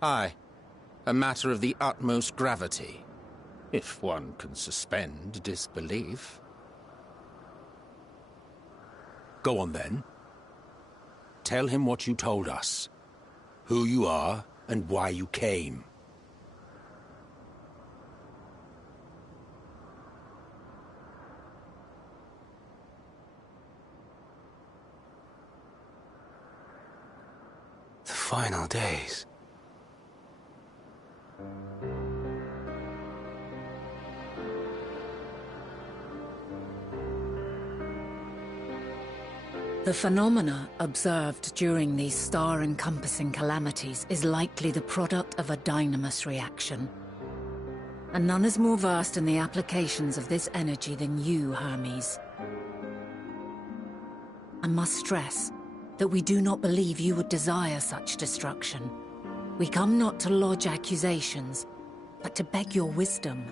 Aye, a matter of the utmost gravity, if one can suspend disbelief. Go on then. Tell him what you told us. Who you are, and why you came. The final days. The phenomena observed during these star-encompassing calamities is likely the product of a dynamis reaction. And none is more versed in the applications of this energy than you, Hermes. I must stress that we do not believe you would desire such destruction. We come not to lodge accusations, but to beg your wisdom.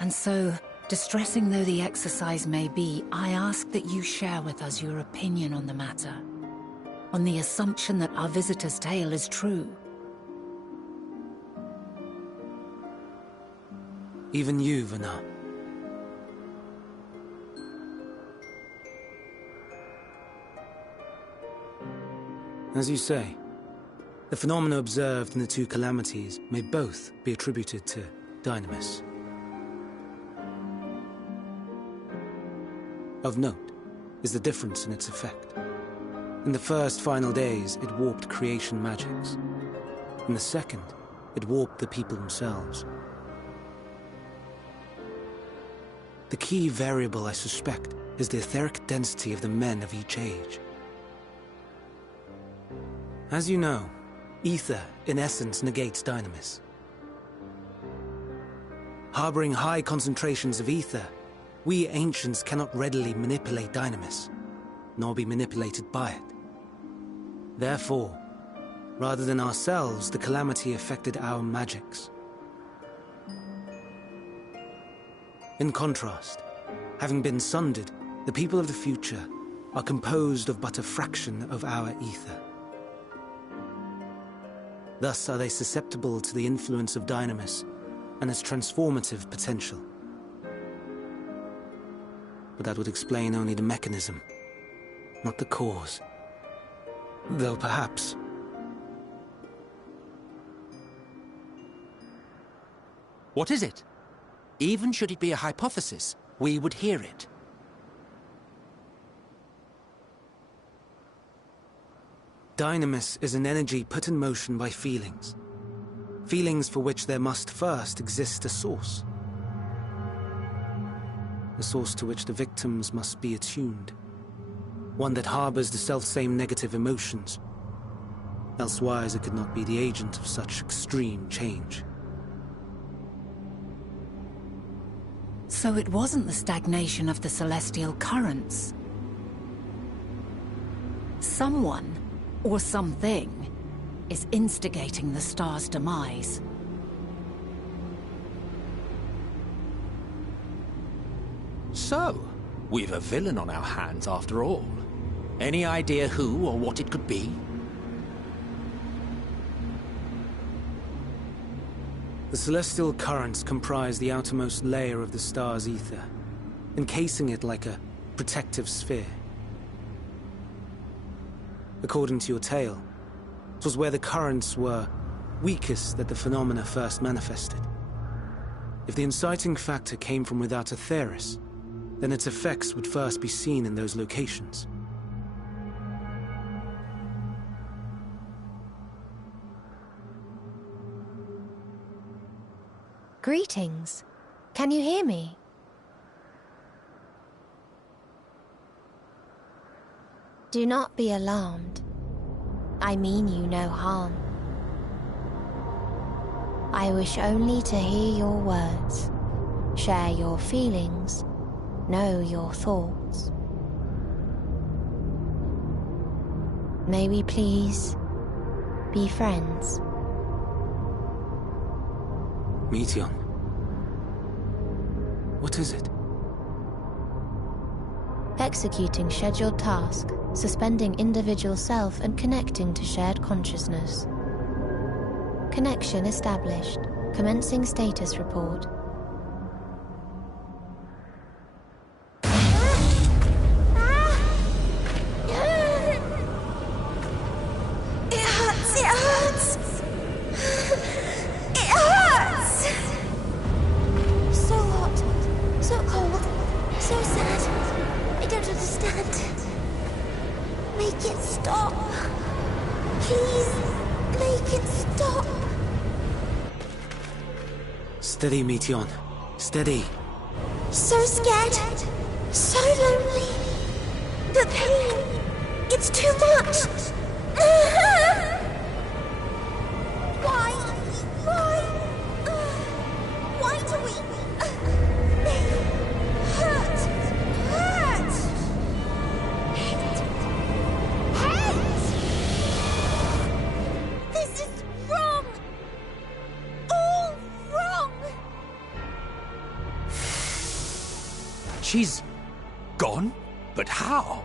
And so, distressing though the exercise may be, I ask that you share with us your opinion on the matter, on the assumption that our visitor's tale is true. Even you, Vana. As you say, the phenomena observed in the two calamities may both be attributed to dynamis. Of note is the difference in its effect. In the first final days, it warped creation magics. In the second, it warped the people themselves. The key variable, I suspect, is the etheric density of the men of each age. As you know, ether, in essence, negates dynamis. Harboring high concentrations of ether, we ancients cannot readily manipulate dynamis, nor be manipulated by it. Therefore, rather than ourselves, the calamity affected our magics. In contrast, having been sundered, the people of the future are composed of but a fraction of our ether. Thus are they susceptible to the influence of dynamis and its transformative potential. But that would explain only the mechanism, not the cause. Though perhaps... What is it? Even should it be a hypothesis, we would hear it. Dynamis is an energy put in motion by feelings. Feelings for which there must first exist a source. A source to which the victims must be attuned. One that harbors the selfsame negative emotions. Elsewise it could not be the agent of such extreme change. So it wasn't the stagnation of the celestial currents. Someone, or something, is instigating the star's demise. So, we've a villain on our hands after all. Any idea who or what it could be? The celestial currents comprise the outermost layer of the star's ether, encasing it like a protective sphere. According to your tale, it was where the currents were weakest that the phenomena first manifested. If the inciting factor came from without Aetheris, then its effects would first be seen in those locations. Greetings. Can you hear me? Do not be alarmed. I mean you no harm. I wish only to hear your words, share your feelings, know your thoughts. May we please be friends? Meteon. What is it? Executing scheduled task, suspending individual self and connecting to shared consciousness. Connection established. Commencing status report. Steady, Meteon. Steady. So scared. So lonely. The pain. It's too much. Why? Why do we? They hurt. Hate. This is wrong. All wrong. She's gone? But how?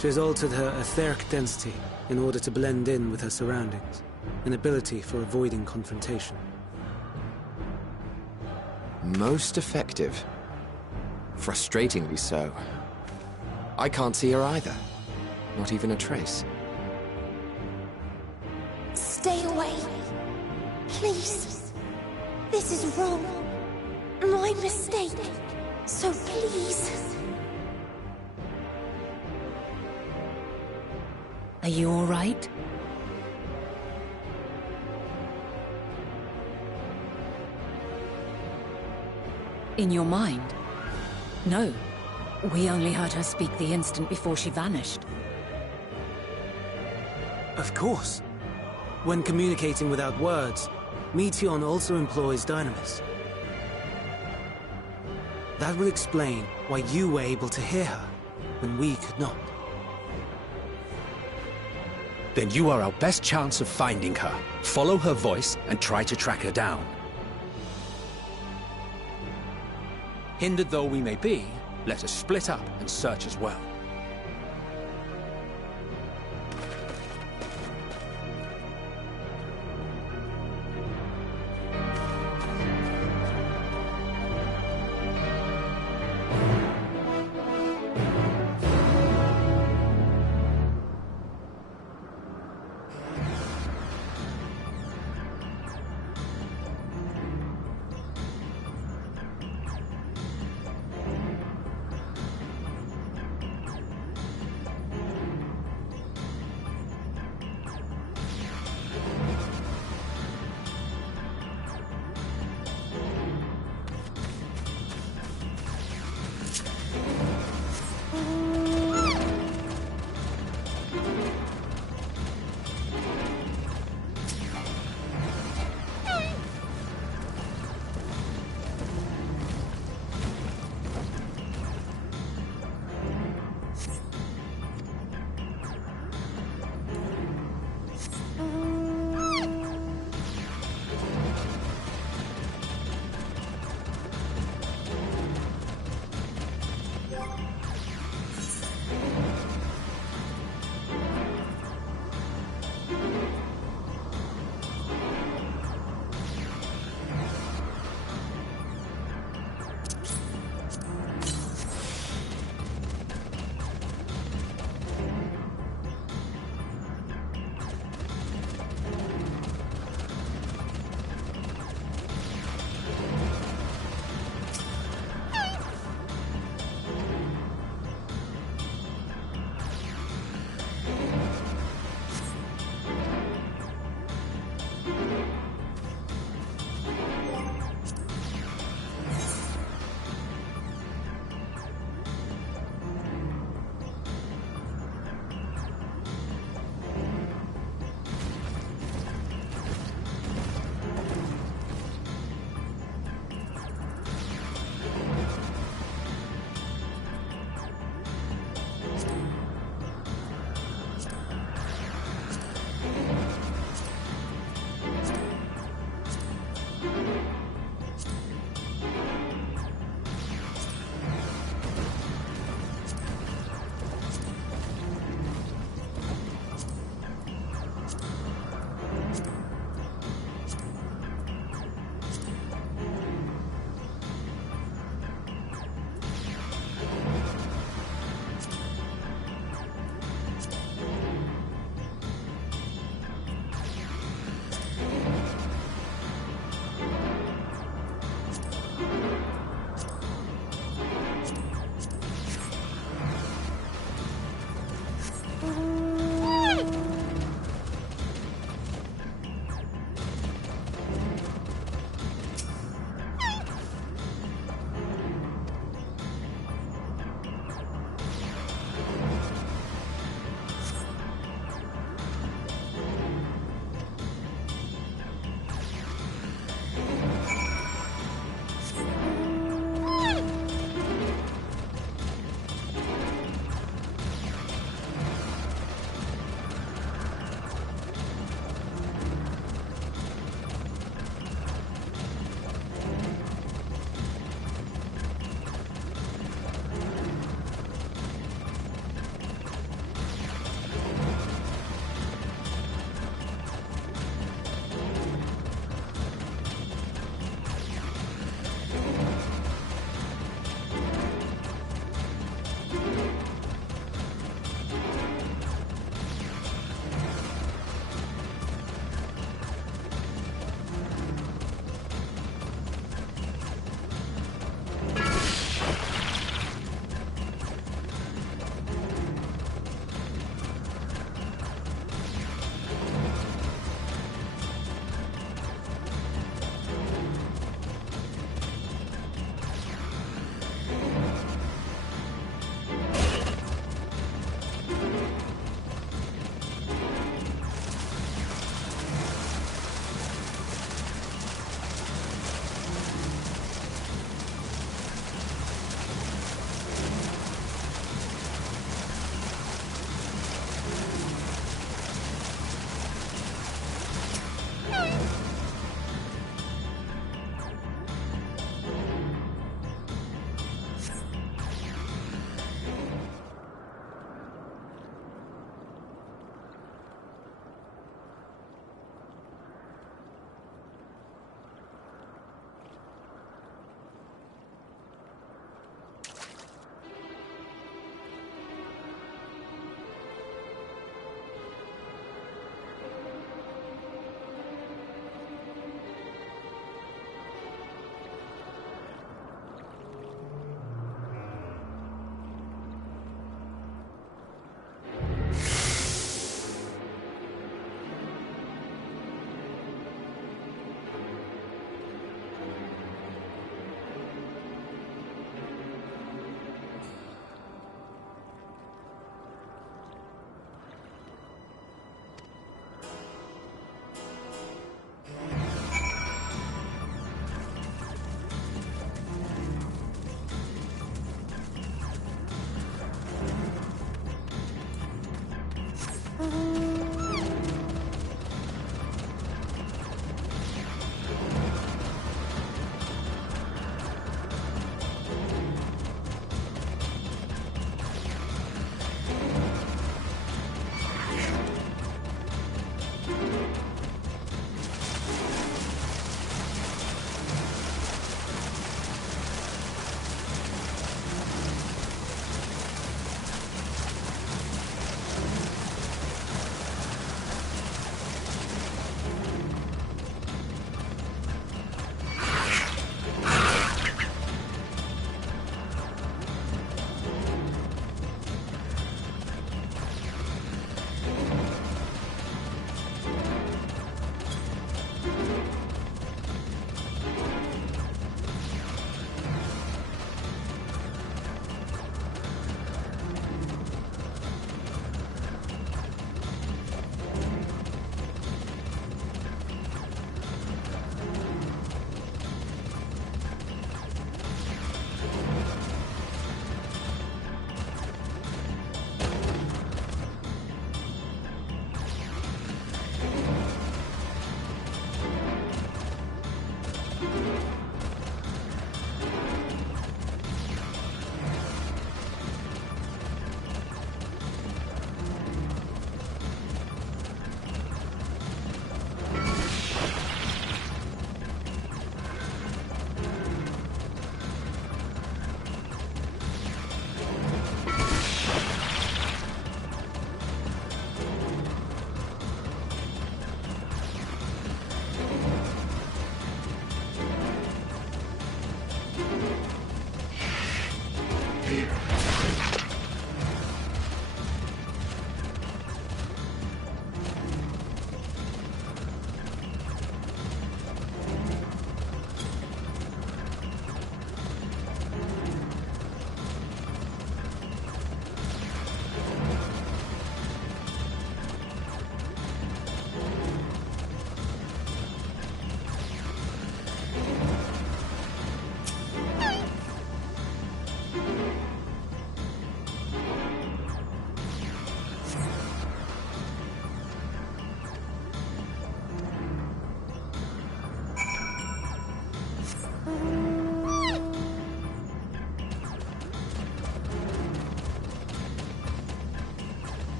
She has altered her etheric density in order to blend in with her surroundings, an ability for avoiding confrontation. Most effective. Frustratingly so. I can't see her either. Not even a trace. Stay away. Please. This is wrong. My mistake. So please. Are you all right? In your mind? No. We only heard her speak the instant before she vanished. Of course. When communicating without words, Meteon also employs Dynamis. That would explain why you were able to hear her, when we could not. Then you are our best chance of finding her. Follow her voice and try to track her down. Hindered though we may be, let us split up and search as well.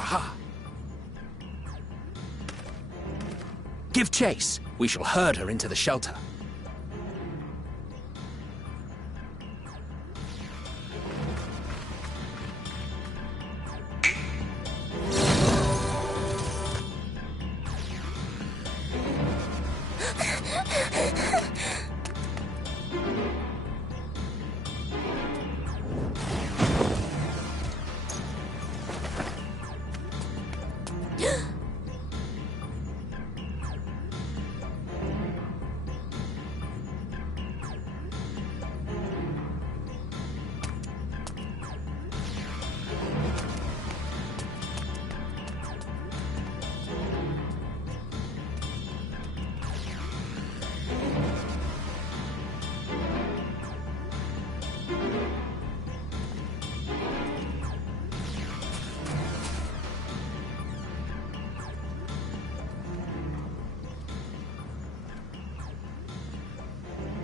Aha! Give chase. We shall herd her into the shelter.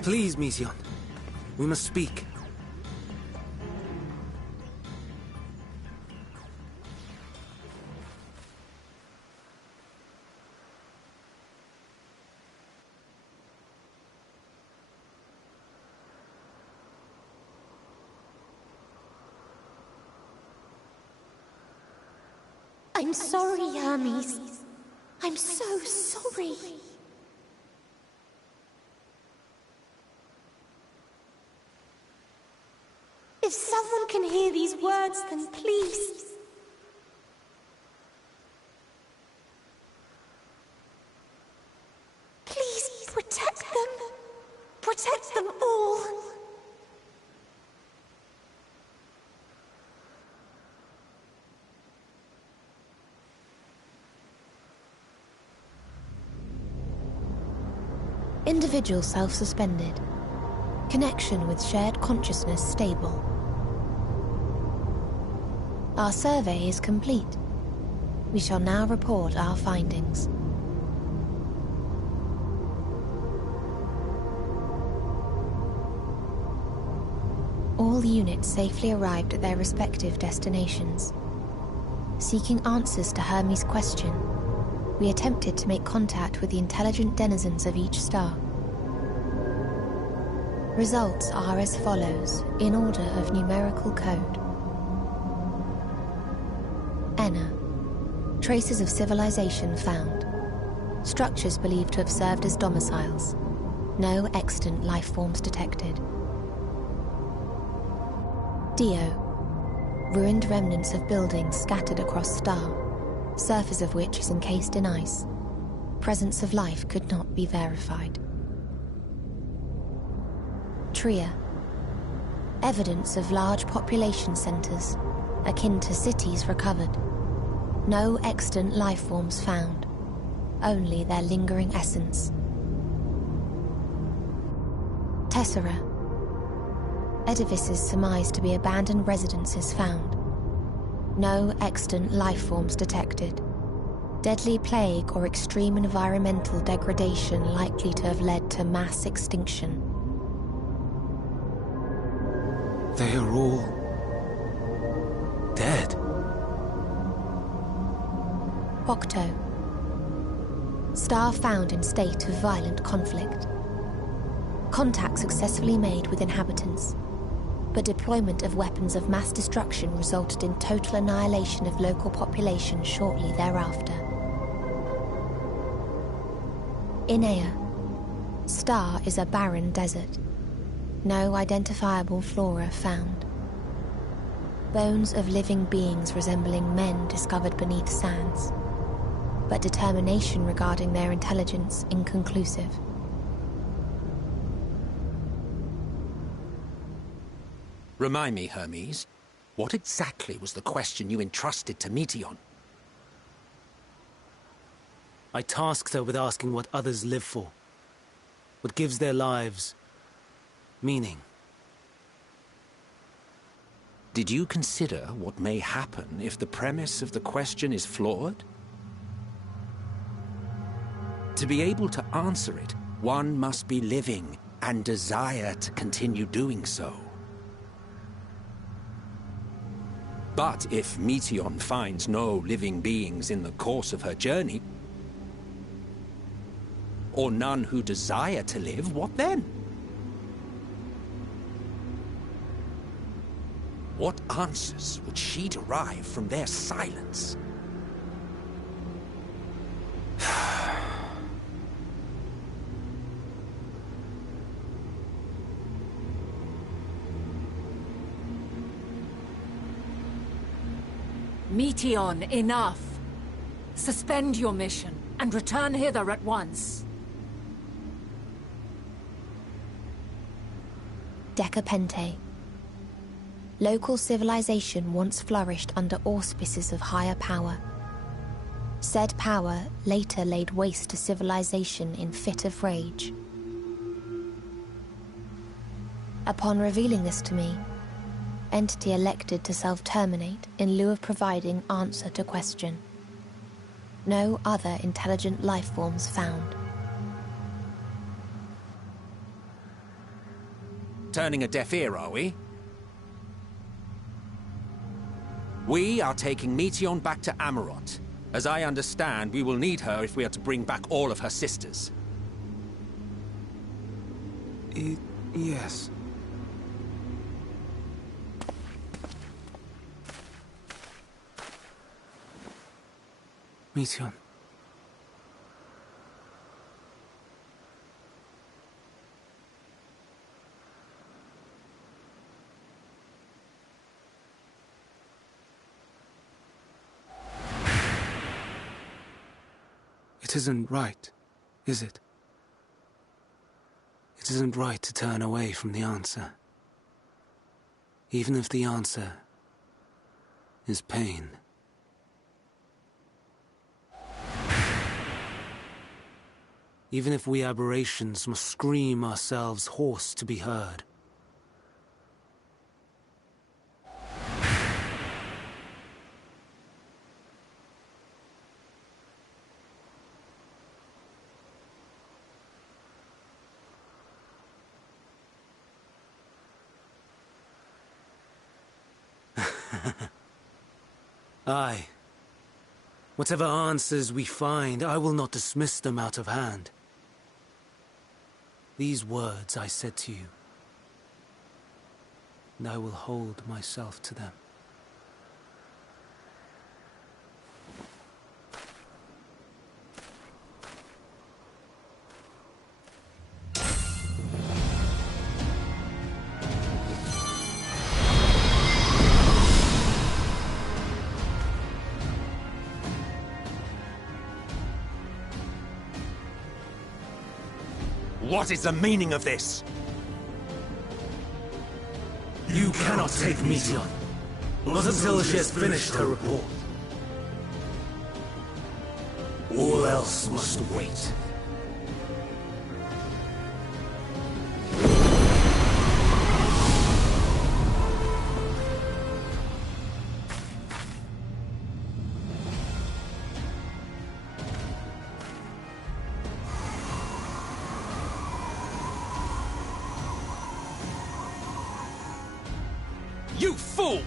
Please, Mission. We must speak. I'm sorry, Hermes. I'm so sorry. If someone can hear these words, then please... please protect them. Protect them all. Individual self-suspended. Connection with shared consciousness stable. Our survey is complete. We shall now report our findings. All units safely arrived at their respective destinations. Seeking answers to Hermes' question, we attempted to make contact with the intelligent denizens of each star. Results are as follows, in order of numerical code. Enna. Traces of civilization found. Structures believed to have served as domiciles. No extant life forms detected. Dio. Ruined remnants of buildings scattered across star, surface of which is encased in ice. Presence of life could not be verified. Tria. Evidence of large population centers, akin to cities recovered. No extant life forms found, only their lingering essence. Tessera. Edifices surmised to be abandoned residences found. No extant life forms detected. Deadly plague or extreme environmental degradation likely to have led to mass extinction. They are all... dead. Octo. Star found in state of violent conflict. Contact successfully made with inhabitants, but deployment of weapons of mass destruction resulted in total annihilation of local population shortly thereafter. Inea. Star is a barren desert. No identifiable flora found. Bones of living beings resembling men discovered beneath sands, but determination regarding their intelligence inconclusive. Remind me, Hermes, what exactly was the question you entrusted to Meteion? I tasked her with asking what others live for. What gives their lives meaning. Did you consider what may happen if the premise of the question is flawed? To be able to answer it, one must be living and desire to continue doing so. But if Meteion finds no living beings in the course of her journey, or none who desire to live, what then? What answers would she derive from their silence? Meteion, enough! Suspend your mission, and return hither at once. Decapente. Local civilization once flourished under auspices of higher power. Said power later laid waste to civilization in fit of rage. Upon revealing this to me, entity elected to self-terminate in lieu of providing answer to question. No other intelligent life forms found. Turning a deaf ear, are we? We are taking Meteion back to Amarot. As I understand, we will need her if we are to bring back all of her sisters. Yes. Meteion. It isn't right, is it? It isn't right to turn away from the answer. Even if the answer is pain. Even if we aberrations must scream ourselves hoarse to be heard. Aye. Whatever answers we find, I will not dismiss them out of hand. These words I said to you, and I will hold myself to them. What is the meaning of this? You cannot take Meteion, not until she has finished her report. All else must wait. You fool!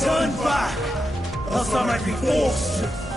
Turn back, else I might be forced to.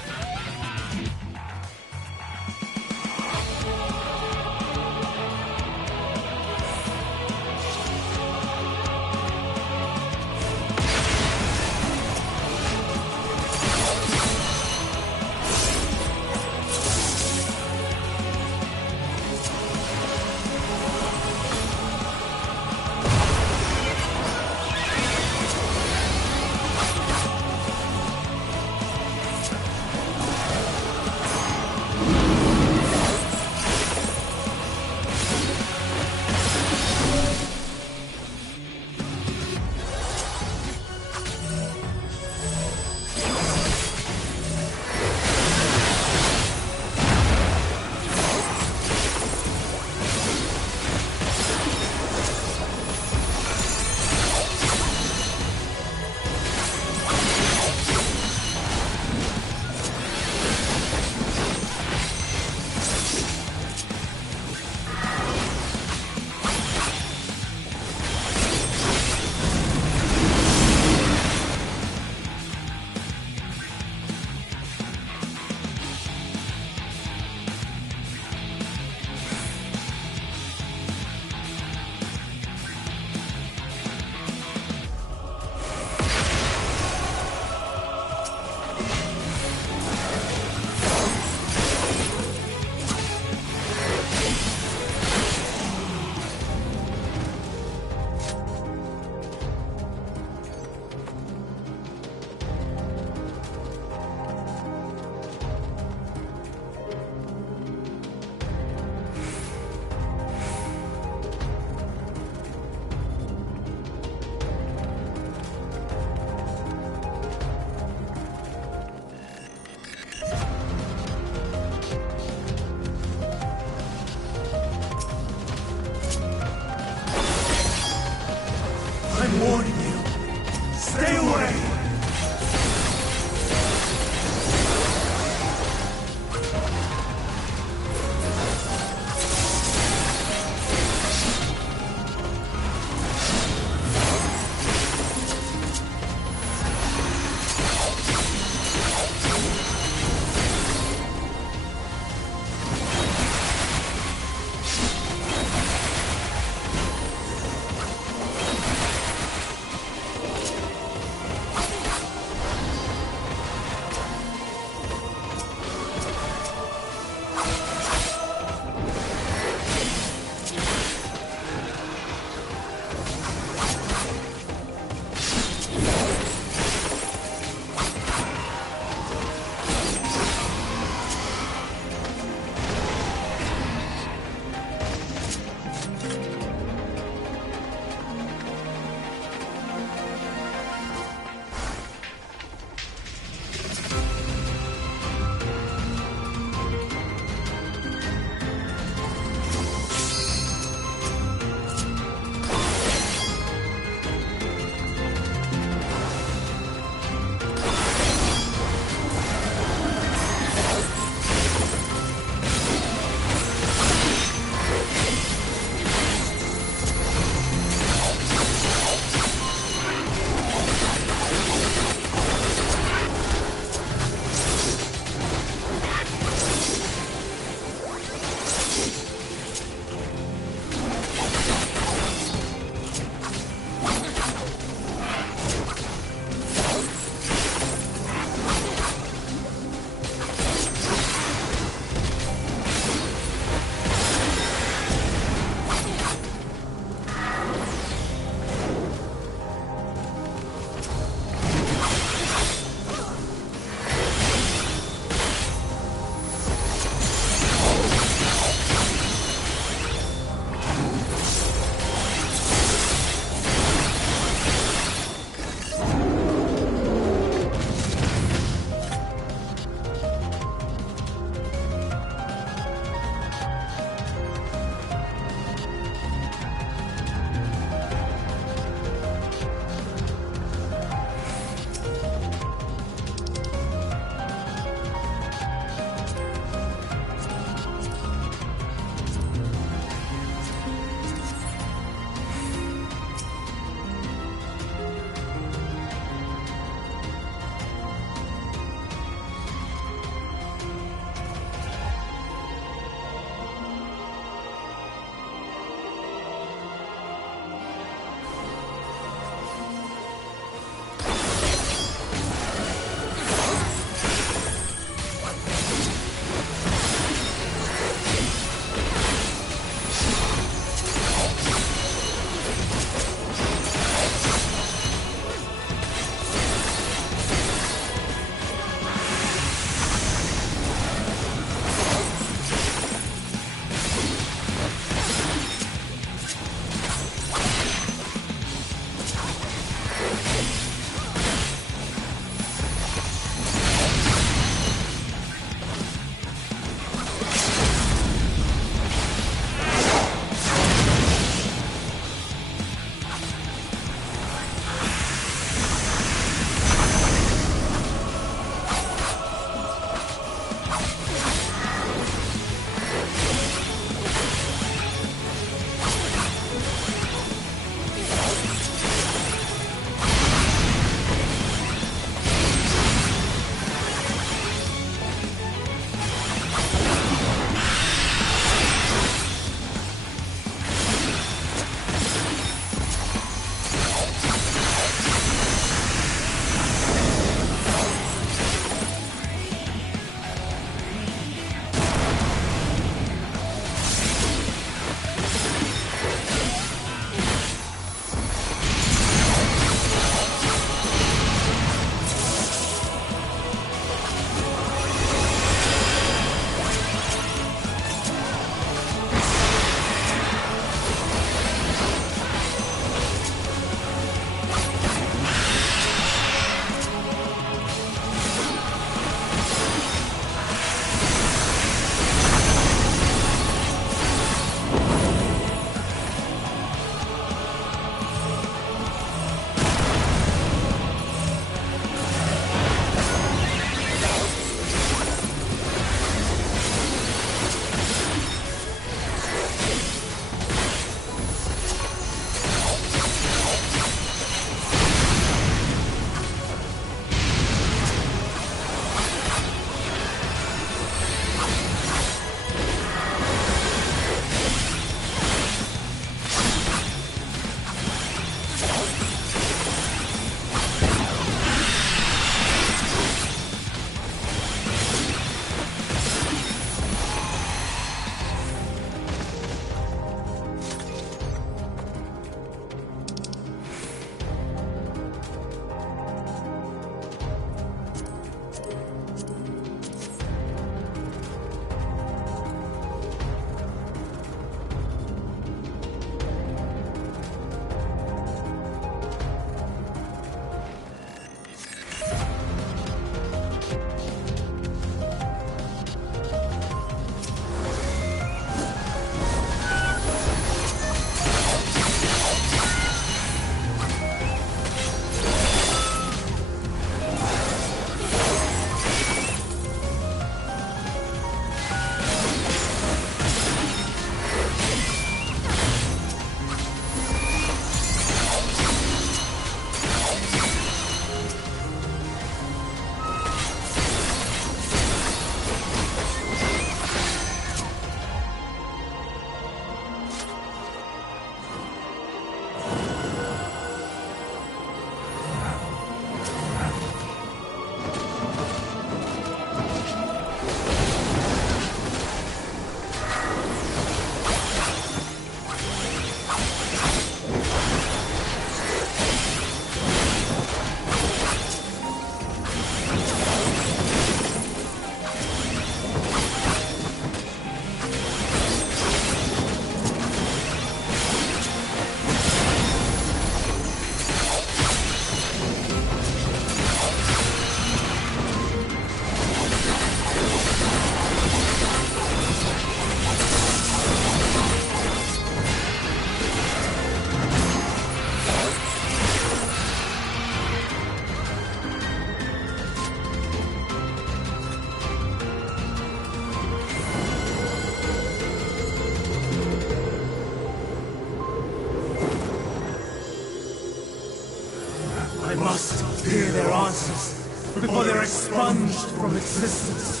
must hear their answers before they're expunged from existence.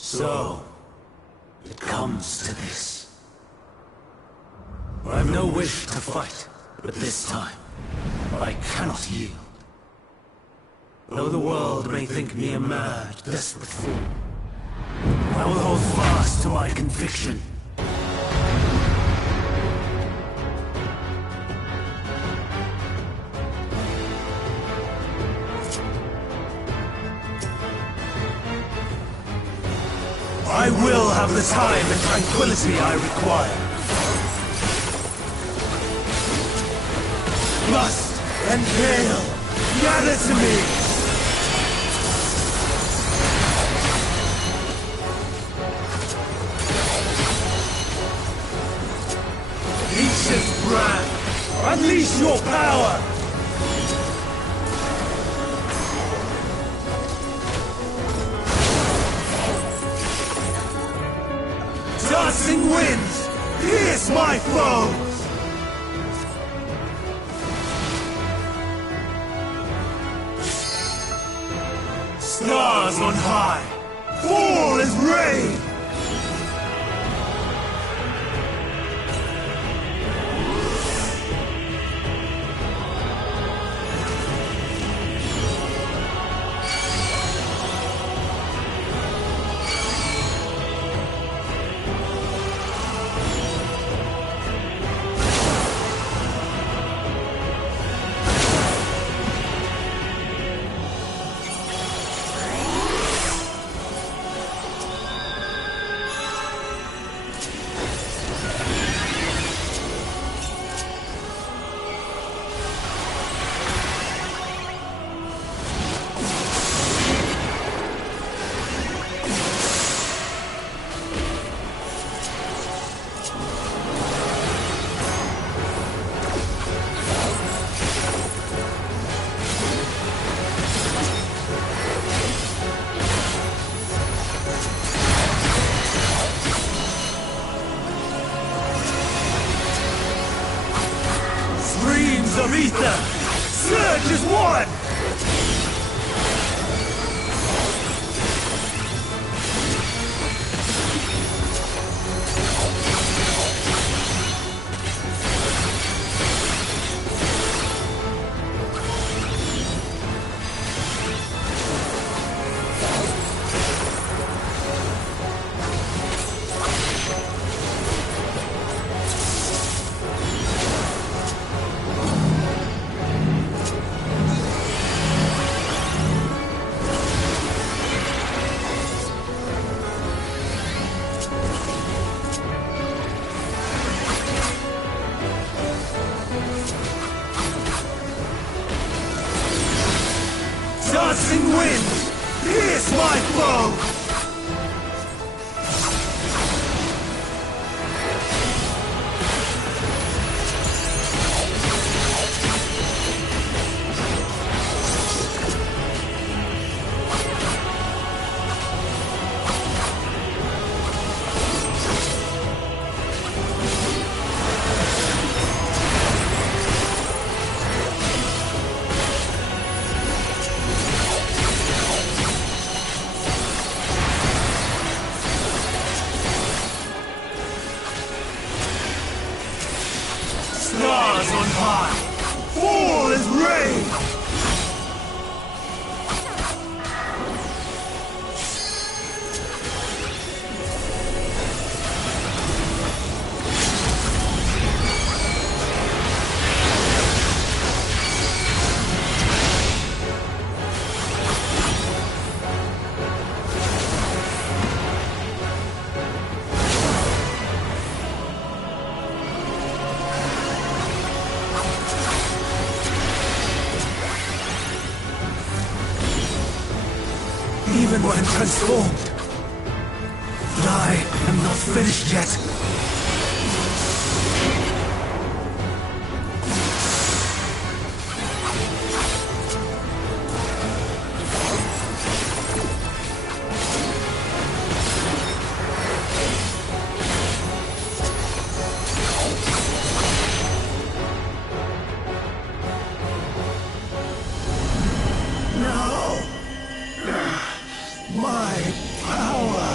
So, it comes to this. I have no wish to fight, but this time, I cannot yield. Though the world may think me a mad, desperate fool, I will hold fast to my conviction. I will have the time and tranquility I require. Lust and gale, gather to me! Ancient brand, unleash your power! Dancing winds, pierce my foes! Stars on high, fall as rain! Face my foe! Stars on high! Fall as rain! Even when transformed. But I am not finished yet. My power!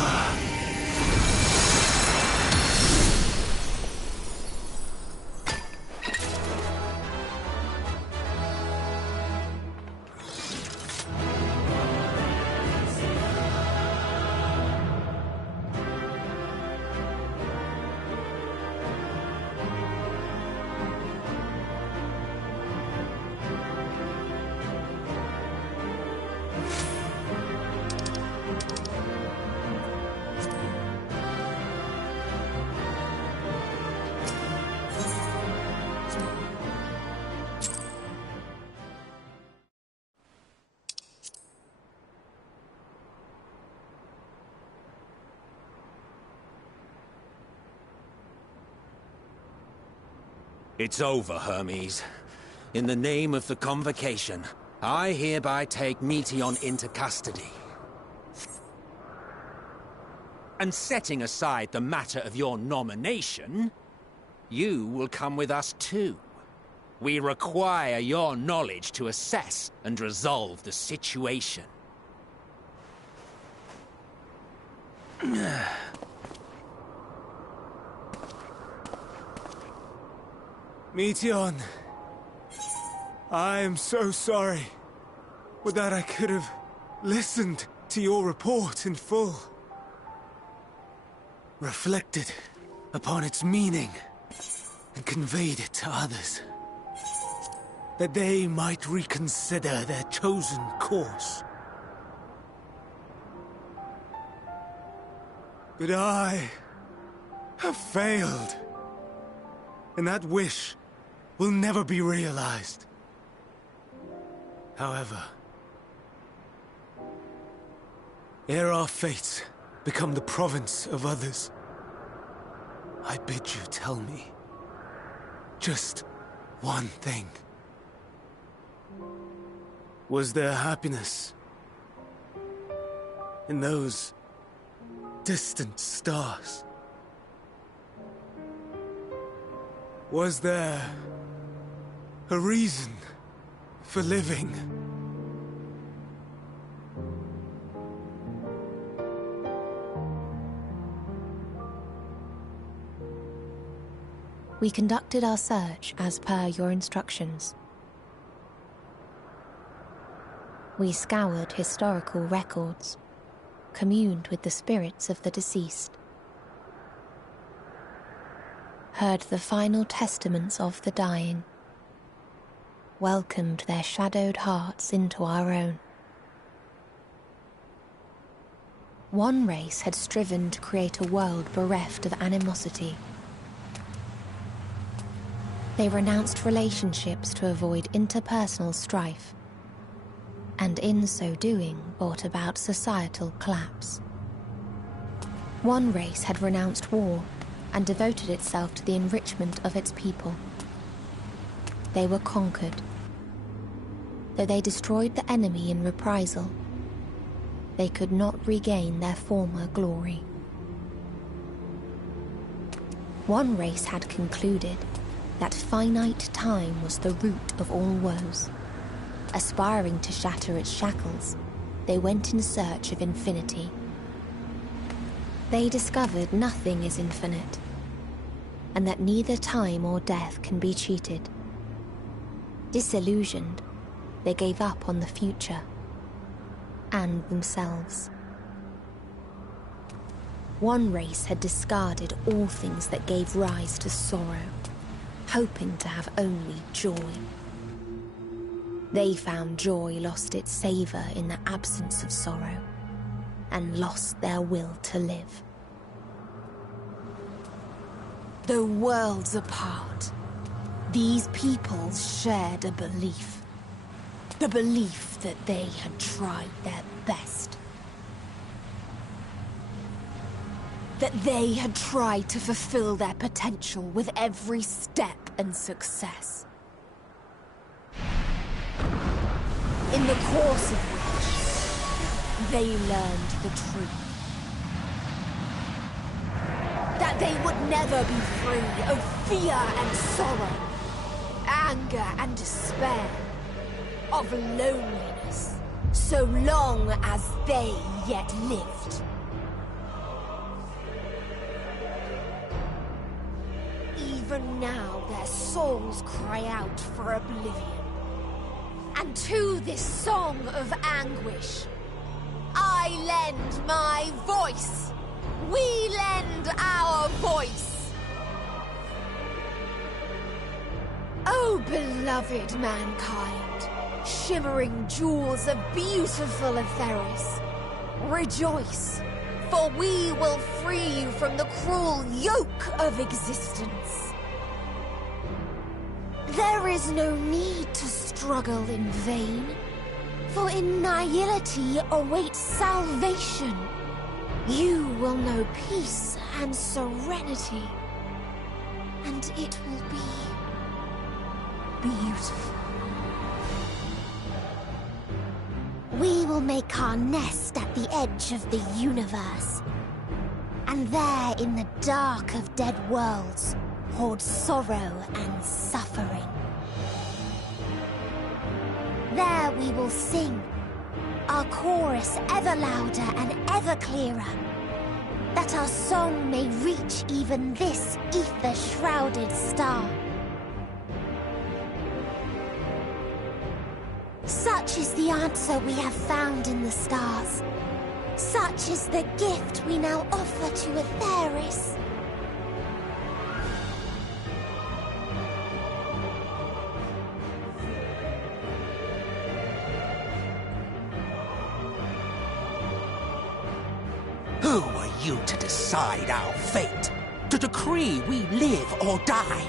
It's over, Hermes. In the name of the Convocation, I hereby take Meteion into custody. And setting aside the matter of your nomination, you will come with us too. We require your knowledge to assess and resolve the situation. Meteion, I am so sorry. Would that I could have listened to your report in full. Reflected upon its meaning and conveyed it to others. That they might reconsider their chosen course. But I have failed. And that wish will never be realized. However, ere our fates become the province of others, I bid you tell me just one thing. Was there happiness in those distant stars? Was there a reason for living? We conducted our search as per your instructions. We scoured historical records, communed with the spirits of the deceased, heard the final testaments of the dying, welcomed their shadowed hearts into our own. One race had striven to create a world bereft of animosity. They renounced relationships to avoid interpersonal strife. and in so doing brought about societal collapse. One race had renounced war and devoted itself to the enrichment of its people. They were conquered. Though they destroyed the enemy in reprisal, they could not regain their former glory. One race had concluded that finite time was the root of all woes. Aspiring to shatter its shackles, they went in search of infinity. They discovered nothing is infinite, and that neither time or death can be cheated. Disillusioned, they gave up on the future and themselves. One race had discarded all things that gave rise to sorrow, hoping to have only joy. They found joy lost its savor in the absence of sorrow, and lost their will to live. Though worlds apart, these peoples shared a belief. The belief that they had tried their best. That they had tried to fulfill their potential with every step and success. In the course of which, they learned the truth. That they would never be free of fear and sorrow, anger and despair, of loneliness, so long as they yet lived. Even now their souls cry out for oblivion. And to this song of anguish, I lend my voice. We lend our voice. Oh, beloved mankind, shimmering jewels of beautiful Etheris, rejoice, for we will free you from the cruel yoke of existence. There is no need to struggle in vain, for in nihility awaits salvation. You will know peace and serenity, and it will be beautiful. We will make our nest at the edge of the universe, and there in the dark of dead worlds hoard sorrow and suffering. There we will sing, our chorus ever louder and ever clearer, that our song may reach even this ether-shrouded star. Such is the answer we have found in the stars. Such is the gift we now offer to Etheris. Who are you to decide our fate? To decree we live or die?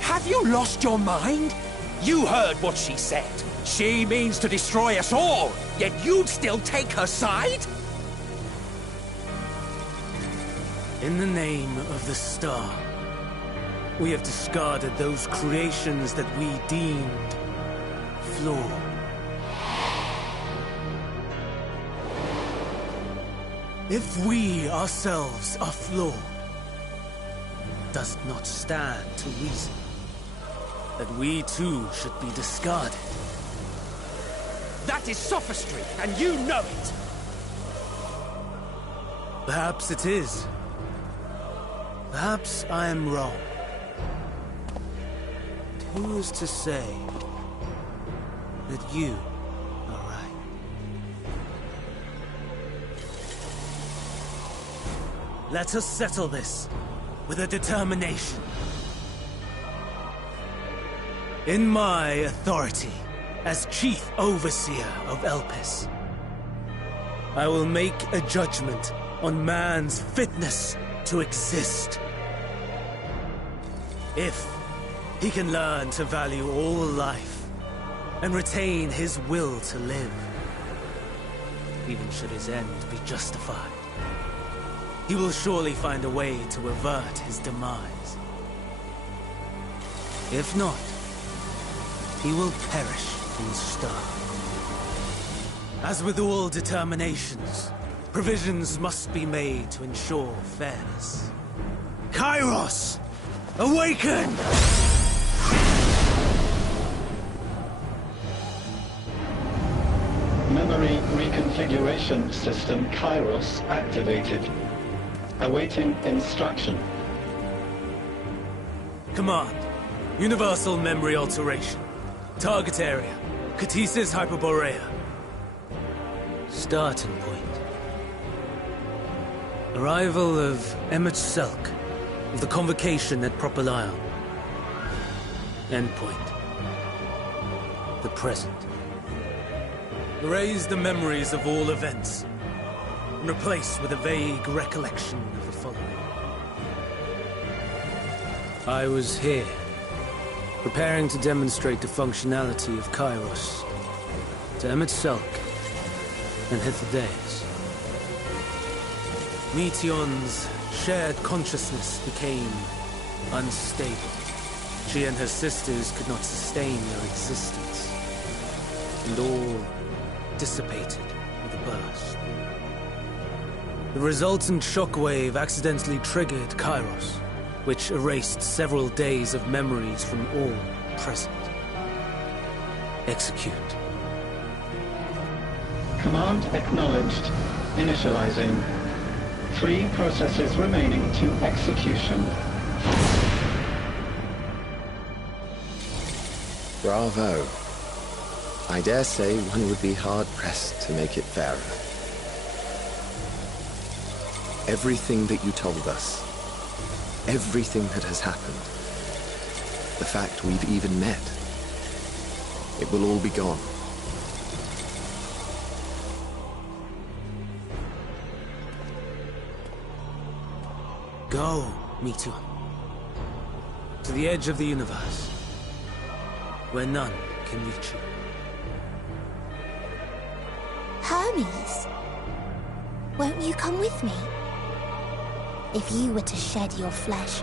Have you lost your mind? You heard what she said. She means to destroy us all, yet you'd still take her side? In the name of the star, we have discarded those creations that we deemed flawed. If we ourselves are flawed, does it not stand to reason that we too should be discarded? That is sophistry, and you know it! Perhaps it is. Perhaps I am wrong. But who is to say that you are right? Let us settle this with a determination. In my authority as Chief Overseer of Elpis. I will make a judgment on man's fitness to exist. If he can learn to value all life and retain his will to live, even should his end be justified, he will surely find a way to avert his demise. If not, he will perish in starve. As with all determinations, provisions must be made to ensure fairness. Kairos! Awaken! Memory reconfiguration system Kairos activated. Awaiting instruction. Command. Universal memory alteration. Target area. Catesis Hyperborea. Starting point. Arrival of Emmet Selk of the Convocation at Propylion. Endpoint. The present. Erase the memories of all events and replace with a vague recollection of the following. I was here, preparing to demonstrate the functionality of Kairos to Emmet Selk and Hithodeus. Meteion's shared consciousness became unstable. She and her sisters could not sustain their existence, and all dissipated with a burst. The resultant shockwave accidentally triggered Kairos, which erased several days of memories from all present. Execute. Command acknowledged. Initializing. 3 processes remaining to execution. Bravo. I dare say one would be hard-pressed to make it fairer. Everything that you told us, everything that has happened, the fact we've even met, it will all be gone. Go, Meteion. To the edge of the universe, where none can reach you. Hermes, won't you come with me? If you were to shed your flesh,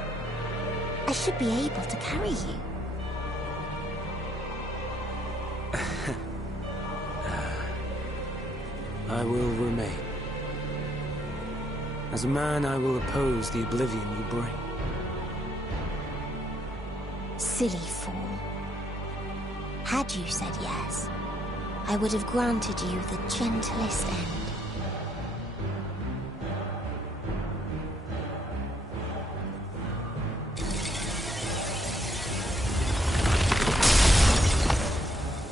I should be able to carry you. I will remain. As a man, I will oppose the oblivion you bring. Silly fool. Had you said yes, I would have granted you the gentlest end.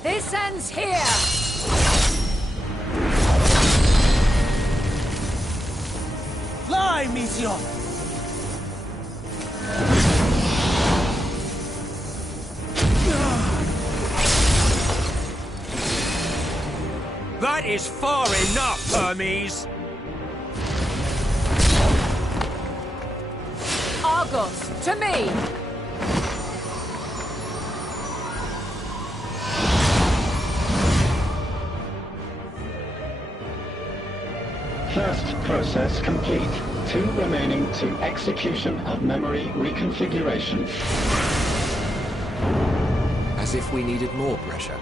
This ends here! Fly, Meteion! That is far enough, Hermes! Argos, to me! First process complete. 2 remaining to execution of memory reconfiguration. As if we needed more pressure.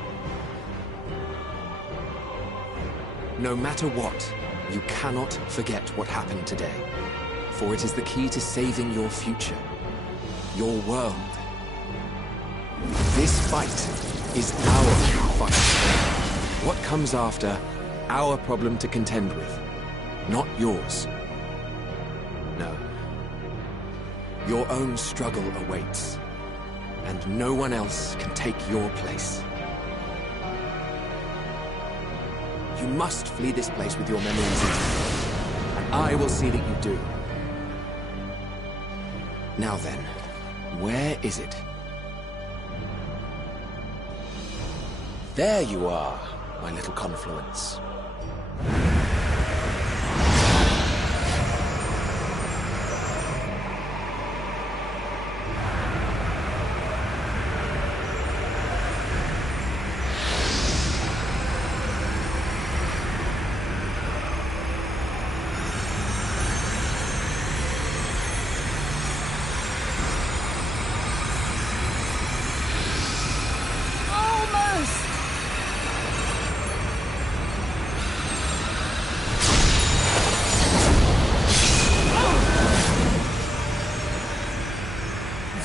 No matter what, you cannot forget what happened today. For it is the key to saving your future. Your world. This fight is our fight. What comes after, our problem to contend with. Not yours. No. Your own struggle awaits. And no one else can take your place. You must flee this place with your memories intact. And I will see that you do. Now then, where is it? There you are, my little confluence.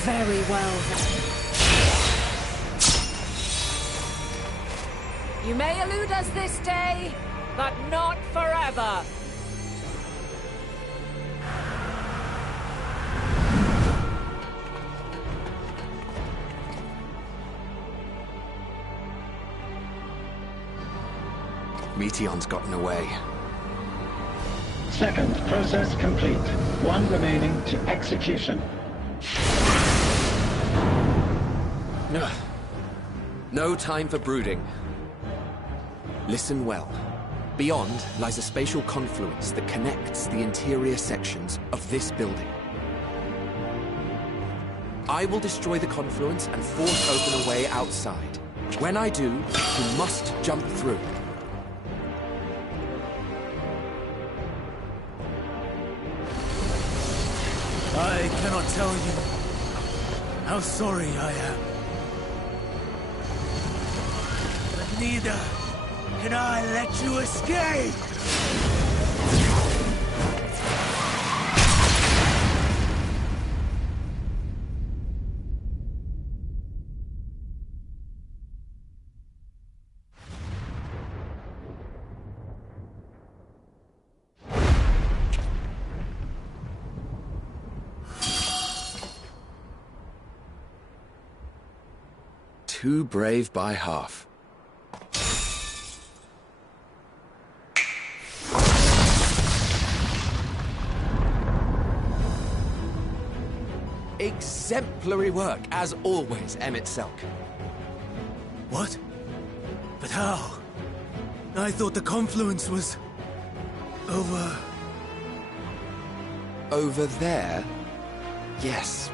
Very well, then. You may elude us this day, but not forever. Meteon's gotten away. Second process complete. One remaining to execution. No time for brooding. Listen well. Beyond lies a spatial confluence that connects the interior sections of this building. I will destroy the confluence and force open a way outside. When I do, you must jump through. I cannot tell you how sorry I am. But neither can I let you escape! Too brave by half. Exemplary work, as always, Emmett Selk. What? But how? I thought the confluence was... over... Over there? Yes.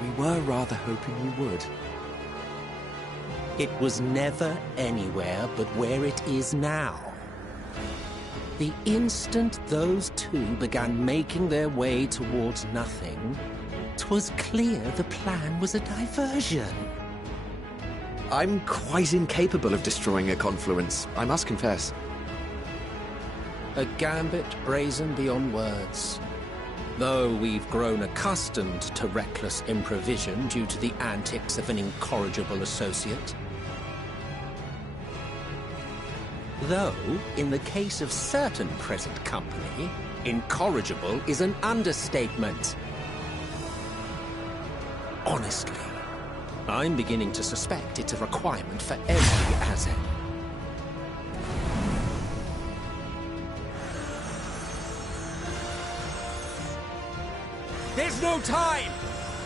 We were rather hoping you would. It was never anywhere but where it is now. The instant those two began making their way towards nothing, 'twas clear the plan was a diversion. I'm quite incapable of destroying a confluence, I must confess. A gambit brazen beyond words. Though we've grown accustomed to reckless improvision due to the antics of an incorrigible associate. Though, in the case of certain present company, incorrigible is an understatement. Honestly, I'm beginning to suspect it's a requirement for every Azen. There's no time!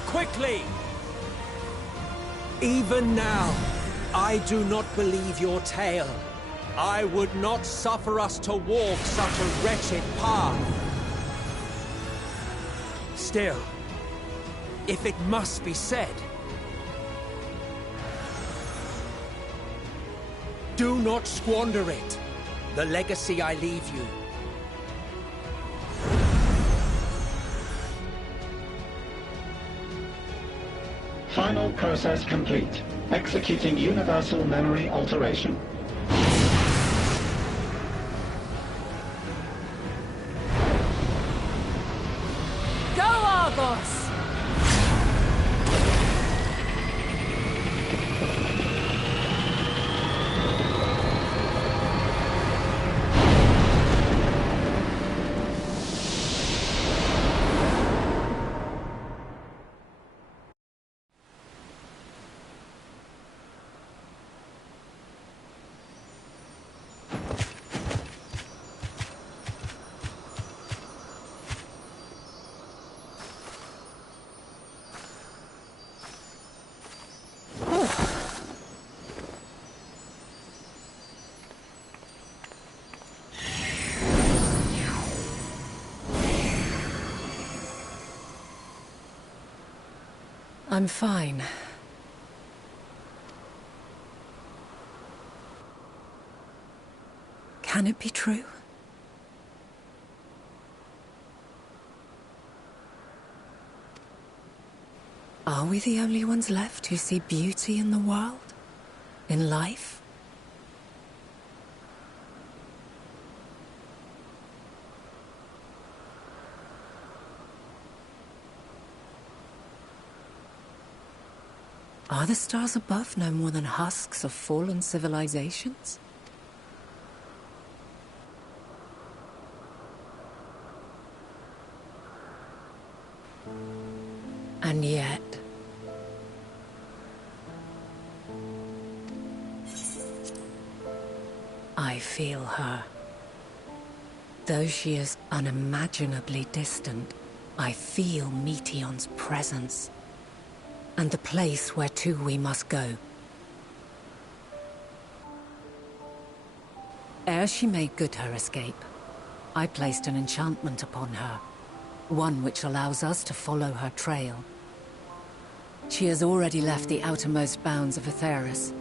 Quickly! Even now, I do not believe your tale. I would not suffer us to walk such a wretched path. Still, if it must be said, do not squander it. The legacy I leave you. Final process complete. Executing universal memory alteration. Go, Argos! I'm fine. Can it be true? Are we the only ones left who see beauty in the world? In life? Are the stars above no more than husks of fallen civilizations? And yet... I feel her. Though she is unimaginably distant, I feel Meteion's presence. And the place where to we must go. Ere she made good her escape, I placed an enchantment upon her. One which allows us to follow her trail. She has already left the outermost bounds of Aetheris,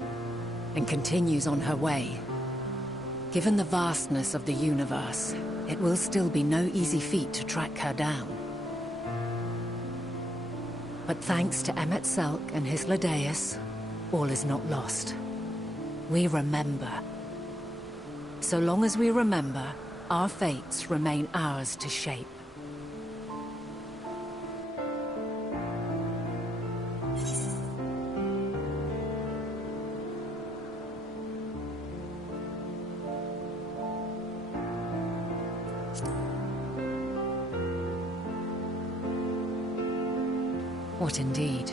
and continues on her way. Given the vastness of the universe, it will still be no easy feat to track her down. But thanks to Emmet Selk and his Ladeus, all is not lost. We remember. So long as we remember, our fates remain ours to shape. What indeed?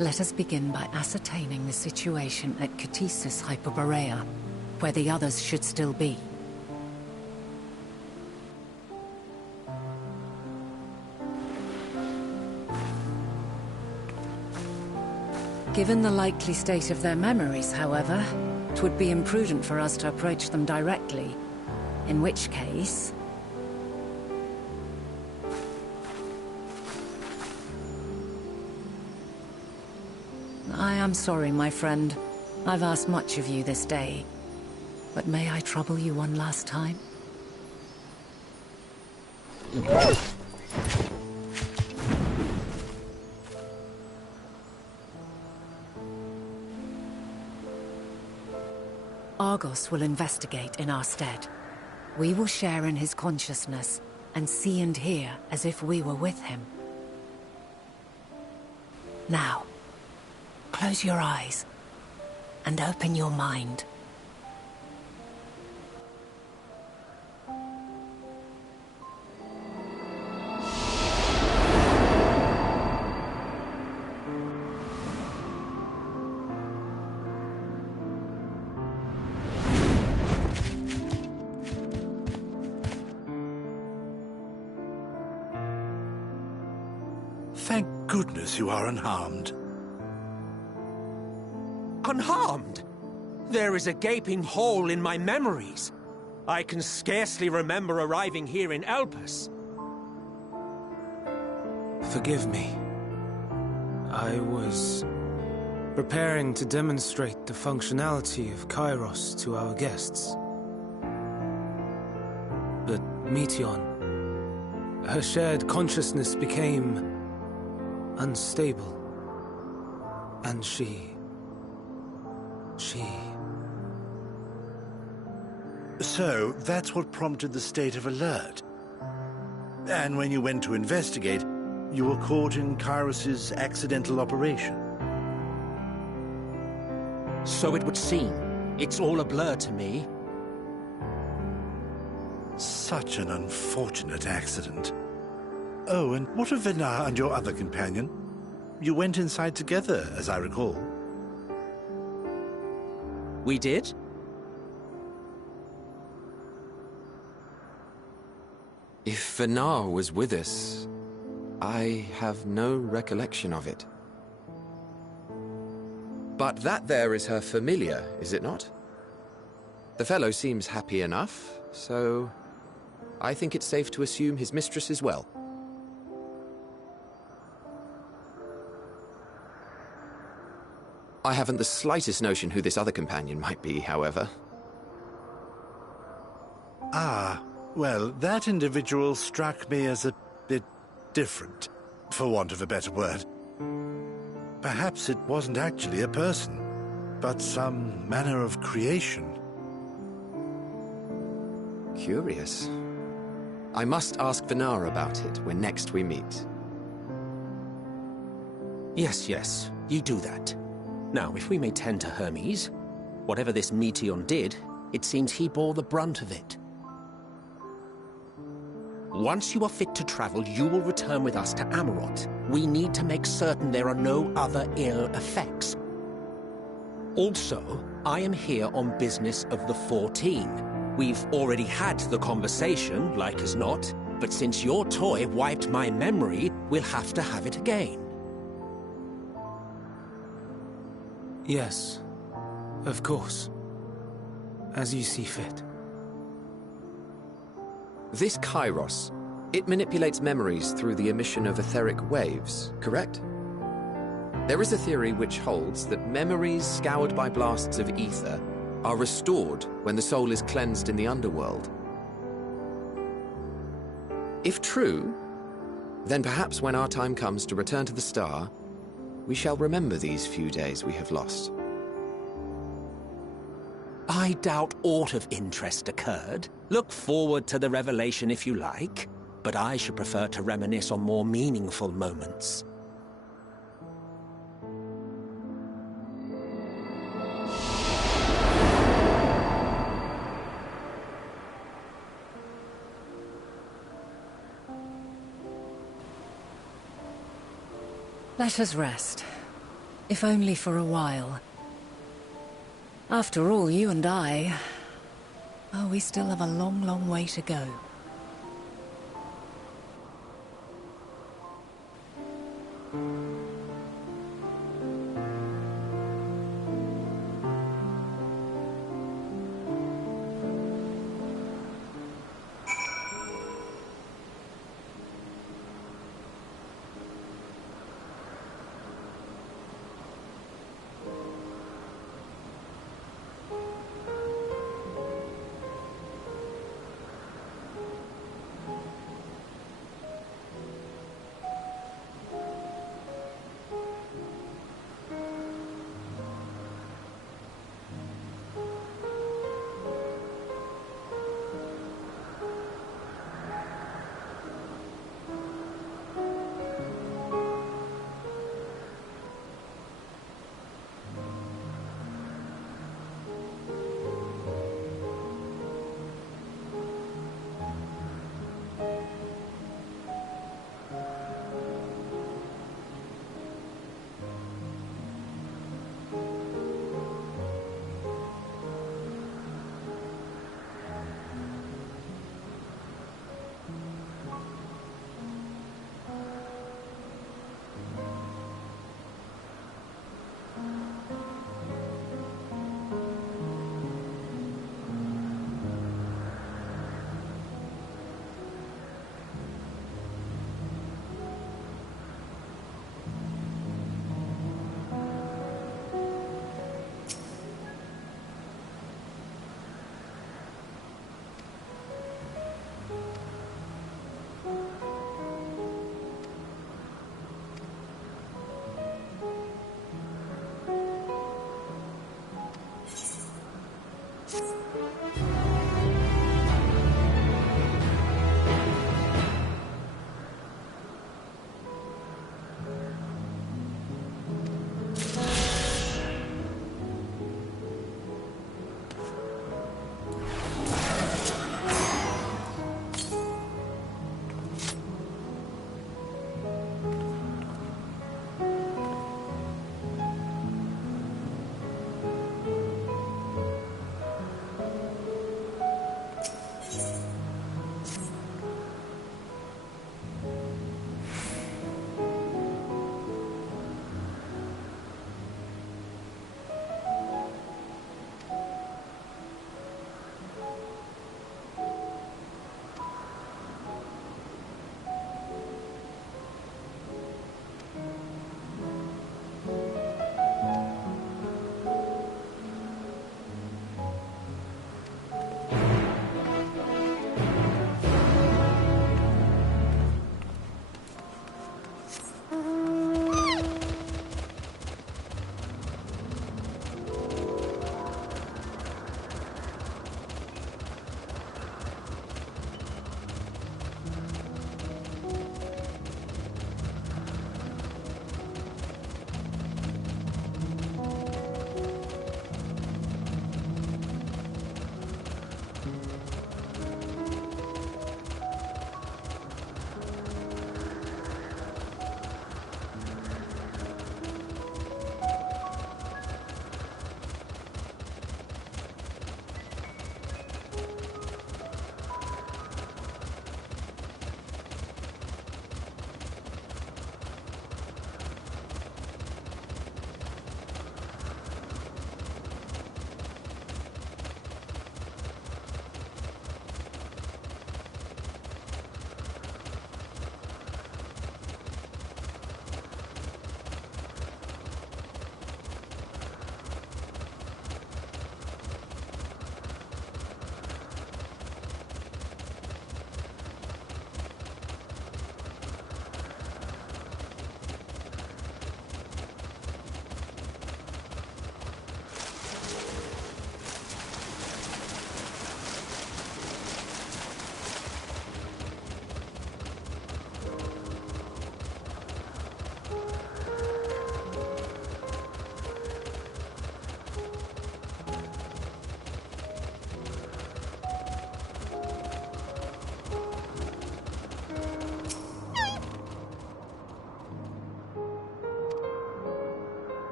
Let us begin by ascertaining the situation at Catesis Hyperborea, where the others should still be. Given the likely state of their memories, however, it would be imprudent for us to approach them directly, in which case... I am sorry, my friend. I've asked much of you this day. But may I trouble you one last time? Argos will investigate in our stead. We will share in his consciousness and see and hear as if we were with him. Now, close your eyes and open your mind. Thank goodness you are unharmed. Unharmed? There is a gaping hole in my memories. I can scarcely remember arriving here in Elpis. Forgive me. I was preparing to demonstrate the functionality of Kairos to our guests. But Meteion, her shared consciousness became unstable. And she... So, that's what prompted the state of alert. And when you went to investigate, you were caught in Kairos's accidental operation. So it would seem. It's all a blur to me. Such an unfortunate accident. Oh, and what of Venar and your other companion? You went inside together, as I recall. We did? If Venar was with us, I have no recollection of it. But that there is her familiar, is it not? The fellow seems happy enough, so I think it's safe to assume his mistress is well. I haven't the slightest notion who this other companion might be, however. Ah, well, that individual struck me as a bit different, for want of a better word. Perhaps it wasn't actually a person, but some manner of creation. Curious. I must ask Vinar about it when next we meet. Yes, you do that. Now, if we may tend to Hermes, whatever this Meteion did, it seems he bore the brunt of it. Once you are fit to travel, you will return with us to Amarot. We need to make certain there are no other ill effects. Also, I am here on business of the 14. We've already had the conversation, like as not, but since your toy wiped my memory, we'll have to have it again. Yes, of course. As you see fit. This Kairos, it manipulates memories through the emission of etheric waves, correct? There is a theory which holds that memories scoured by blasts of ether are restored when the soul is cleansed in the underworld. If true, then perhaps when our time comes to return to the star, we shall remember these few days we have lost. I doubt aught of interest occurred. Look forward to the revelation if you like, but I should prefer to reminisce on more meaningful moments. Let us rest, if only for a while. After all, you and I... oh, we still have a long, long way to go.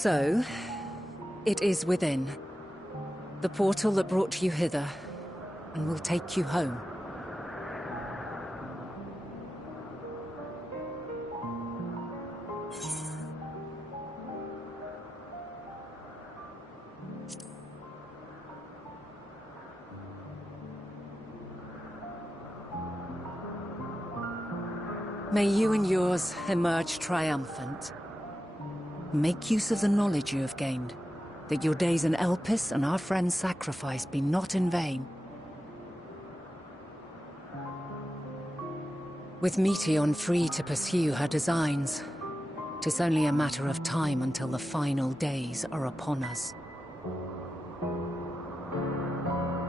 So, it is within. The portal that brought you hither, and will take you home. May you and yours emerge triumphant. Make use of the knowledge you have gained, that your days in Elpis and our friend's sacrifice be not in vain. With Meteion free to pursue her designs, 'tis only a matter of time until the final days are upon us.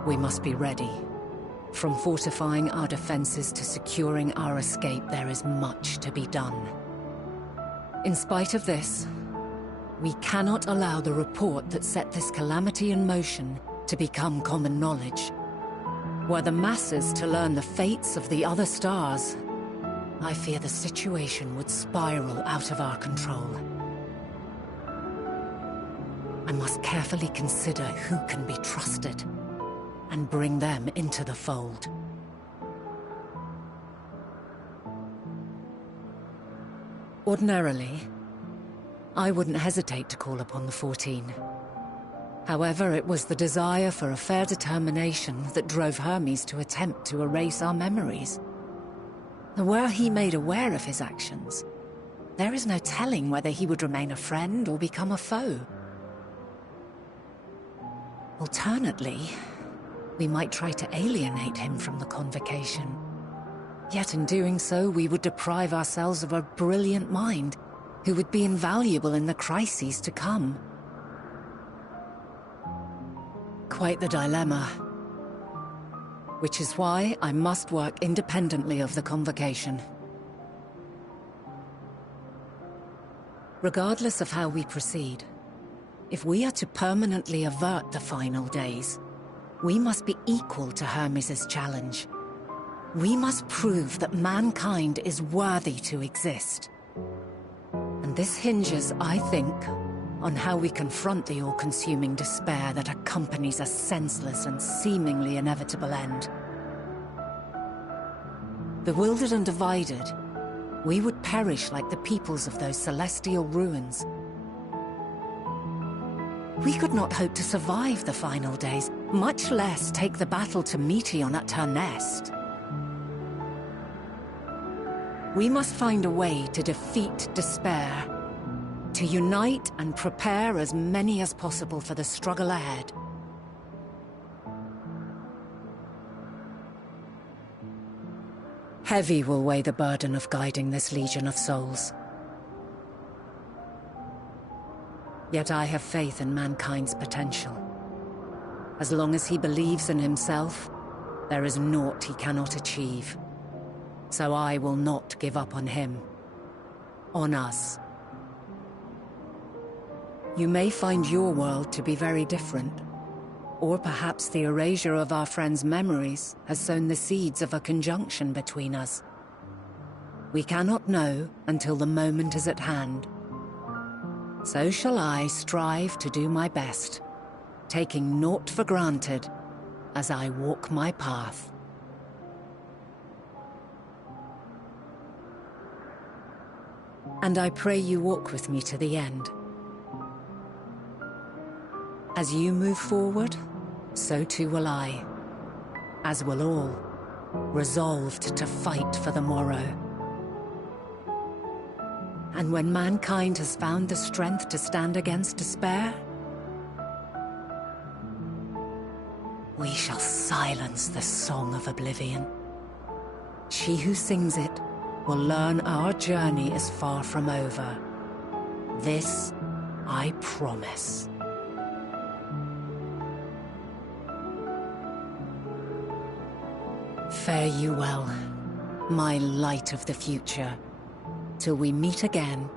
We must be ready. From fortifying our defenses to securing our escape, there is much to be done. In spite of this, we cannot allow the report that set this calamity in motion to become common knowledge. Were the masses to learn the fates of the other stars, I fear the situation would spiral out of our control. I must carefully consider who can be trusted and bring them into the fold. Ordinarily, I wouldn't hesitate to call upon the 14. However, it was the desire for a fair determination that drove Hermes to attempt to erase our memories. Were he made aware of his actions, there is no telling whether he would remain a friend or become a foe. Alternately, we might try to alienate him from the convocation. Yet in doing so, we would deprive ourselves of a brilliant mind who would be invaluable in the crises to come. Quite the dilemma. Which is why I must work independently of the convocation. Regardless of how we proceed, if we are to permanently avert the final days, we must be equal to Hermes' challenge. We must prove that mankind is worthy to exist. And this hinges, I think, on how we confront the all-consuming despair that accompanies a senseless and seemingly inevitable end. Bewildered and divided, we would perish like the peoples of those celestial ruins. We could not hope to survive the final days, much less take the battle to Meteion at her nest. We must find a way to defeat despair, to unite and prepare as many as possible for the struggle ahead. Heavy will weigh the burden of guiding this legion of souls. Yet I have faith in mankind's potential. As long as he believes in himself, there is naught he cannot achieve. So I will not give up on him. On us. You may find your world to be very different. Or perhaps the erasure of our friend's memories has sown the seeds of a conjunction between us. We cannot know until the moment is at hand. So shall I strive to do my best, taking naught for granted as I walk my path. And I pray you walk with me to the end. As you move forward, so too will I, as will all, resolved to fight for the morrow. And when mankind has found the strength to stand against despair, we shall silence the song of oblivion. She who sings it will learn our journey is far from over. This I promise. Fare you well, my light of the future, till we meet again.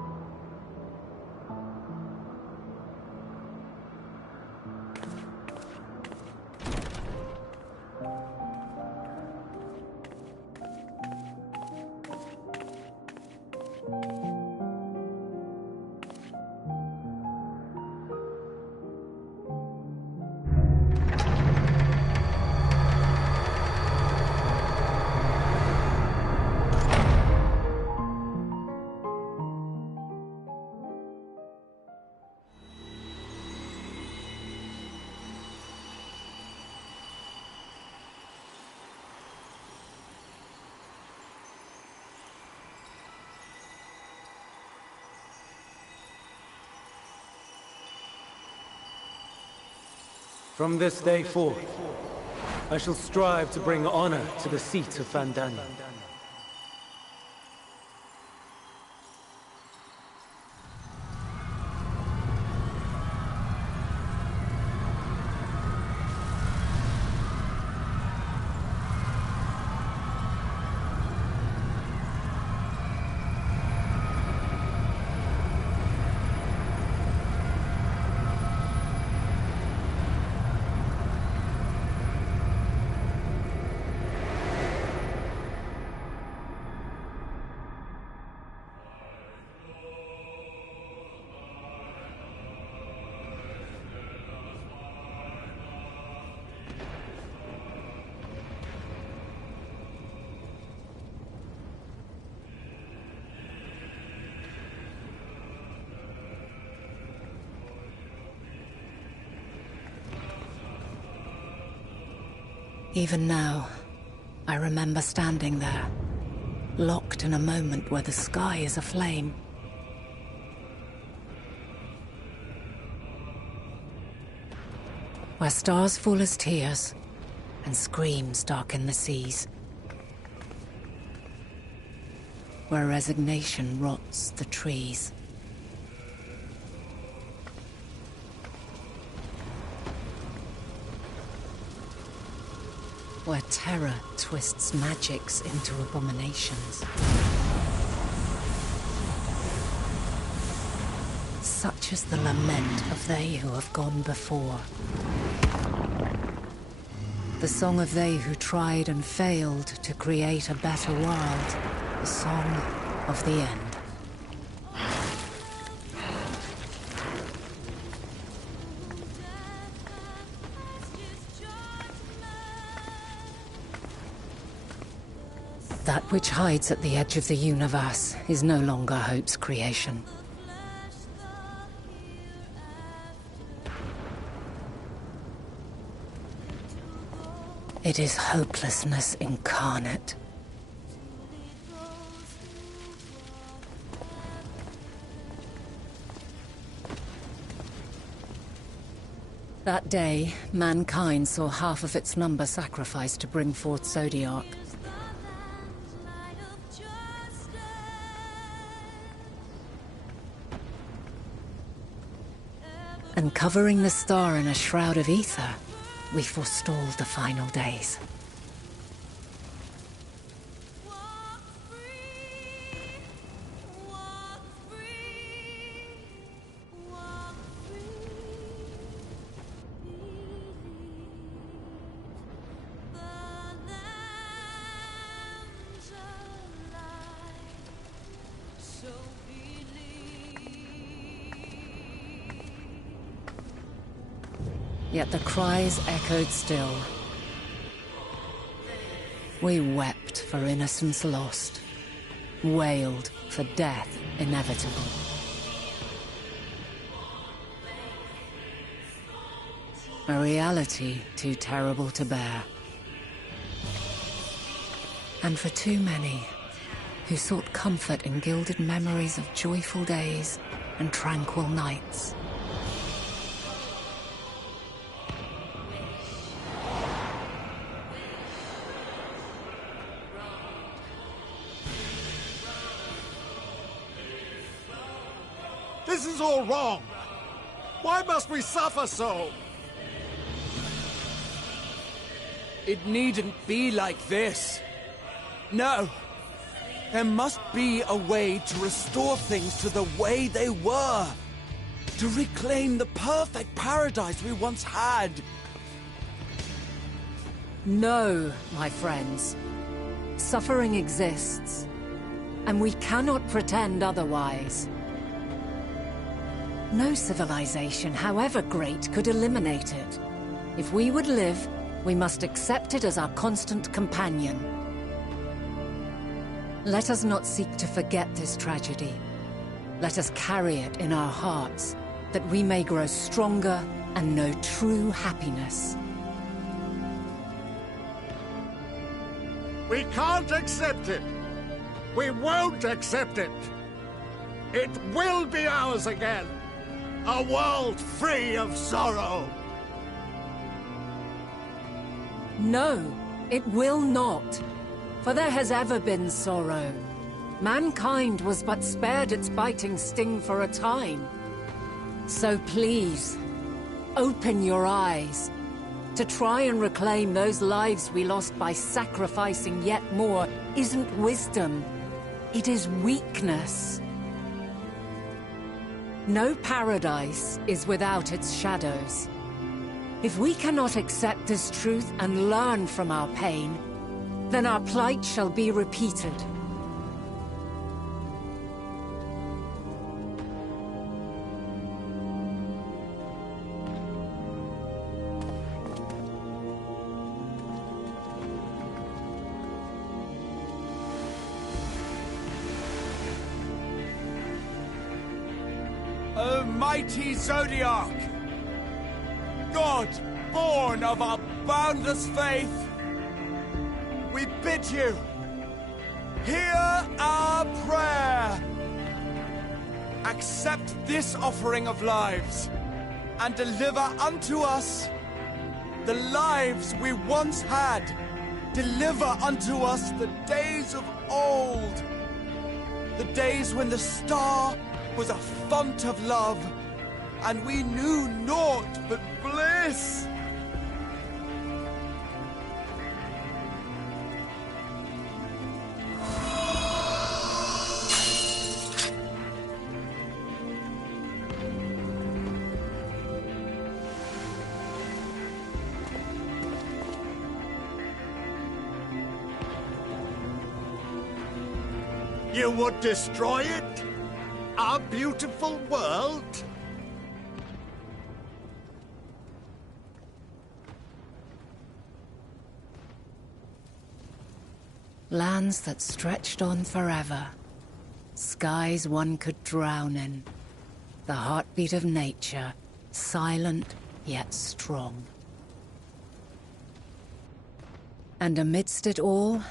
From this day forth, I shall strive to bring honor to the seat of Fandani. Even now, I remember standing there, locked in a moment where the sky is aflame. Where stars fall as tears, and screams darken the seas. Where resignation rots the trees. Where terror twists magics into abominations. Such is the lament of they who have gone before. The song of they who tried and failed to create a better world. The song of the end. That which hides at the edge of the universe is no longer hope's creation. It is hopelessness incarnate. That day, mankind saw half of its number sacrificed to bring forth Zodiark. And covering the star in a shroud of ether, we forestalled the final days. Yet the cries echoed still. We wept for innocence lost, wailed for death inevitable. A reality too terrible to bear. And for too many who sought comfort in gilded memories of joyful days and tranquil nights. This is all wrong! Why must we suffer so? It needn't be like this. No. There must be a way to restore things to the way they were. To reclaim the perfect paradise we once had. No, my friends. Suffering exists, and we cannot pretend otherwise. No civilization, however great, could eliminate it. If we would live, we must accept it as our constant companion. Let us not seek to forget this tragedy. Let us carry it in our hearts, that we may grow stronger and know true happiness. We can't accept it! We won't accept it! It will be ours again! A world free of sorrow! No, it will not. For there has ever been sorrow. Mankind was but spared its biting sting for a time. So please, open your eyes. To try and reclaim those lives we lost by sacrificing yet more isn't wisdom. It is weakness. No paradise is without its shadows. If we cannot accept this truth and learn from our pain, then our plight shall be repeated. O mighty Zodiac! God, born of our boundless faith, we bid you, hear our prayer! Accept this offering of lives, and deliver unto us the lives we once had. Deliver unto us the days of old, the days when the star was a font of love, and we knew naught but bliss. You would destroy it? Our beautiful world? Lands that stretched on forever. Skies one could drown in. The heartbeat of nature, silent yet strong. And amidst it all,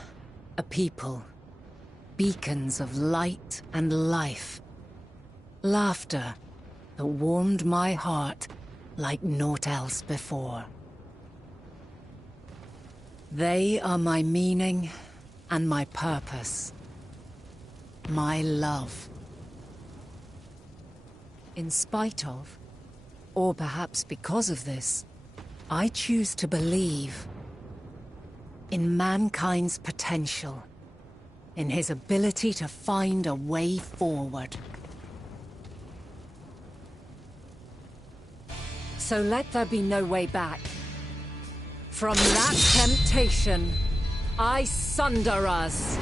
a people. Beacons of light and life. Laughter that warmed my heart like naught else before. They are my meaning and my purpose. My love. In spite of, or perhaps because of this, I choose to believe in mankind's potential, in his ability to find a way forward. So let there be no way back. From that temptation, I sunder us.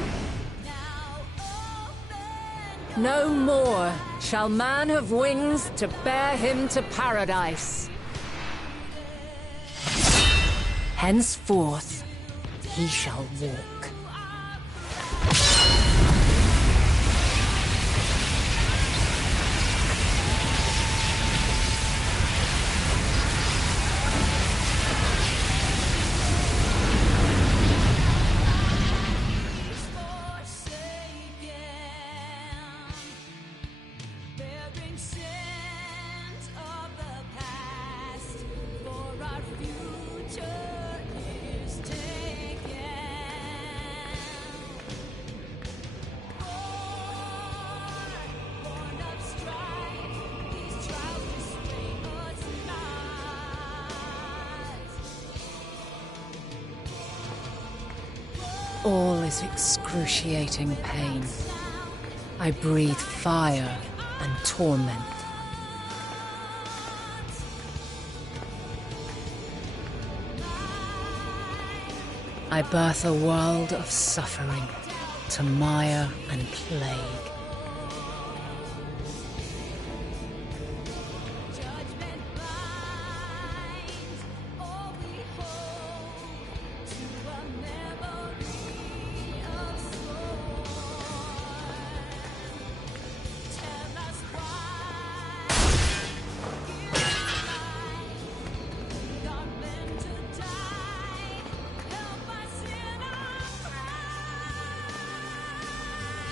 No more shall man have wings to bear him to paradise. Henceforth, he shall walk. All is excruciating pain. I breathe fire and torment. I birth a world of suffering to mire and plague.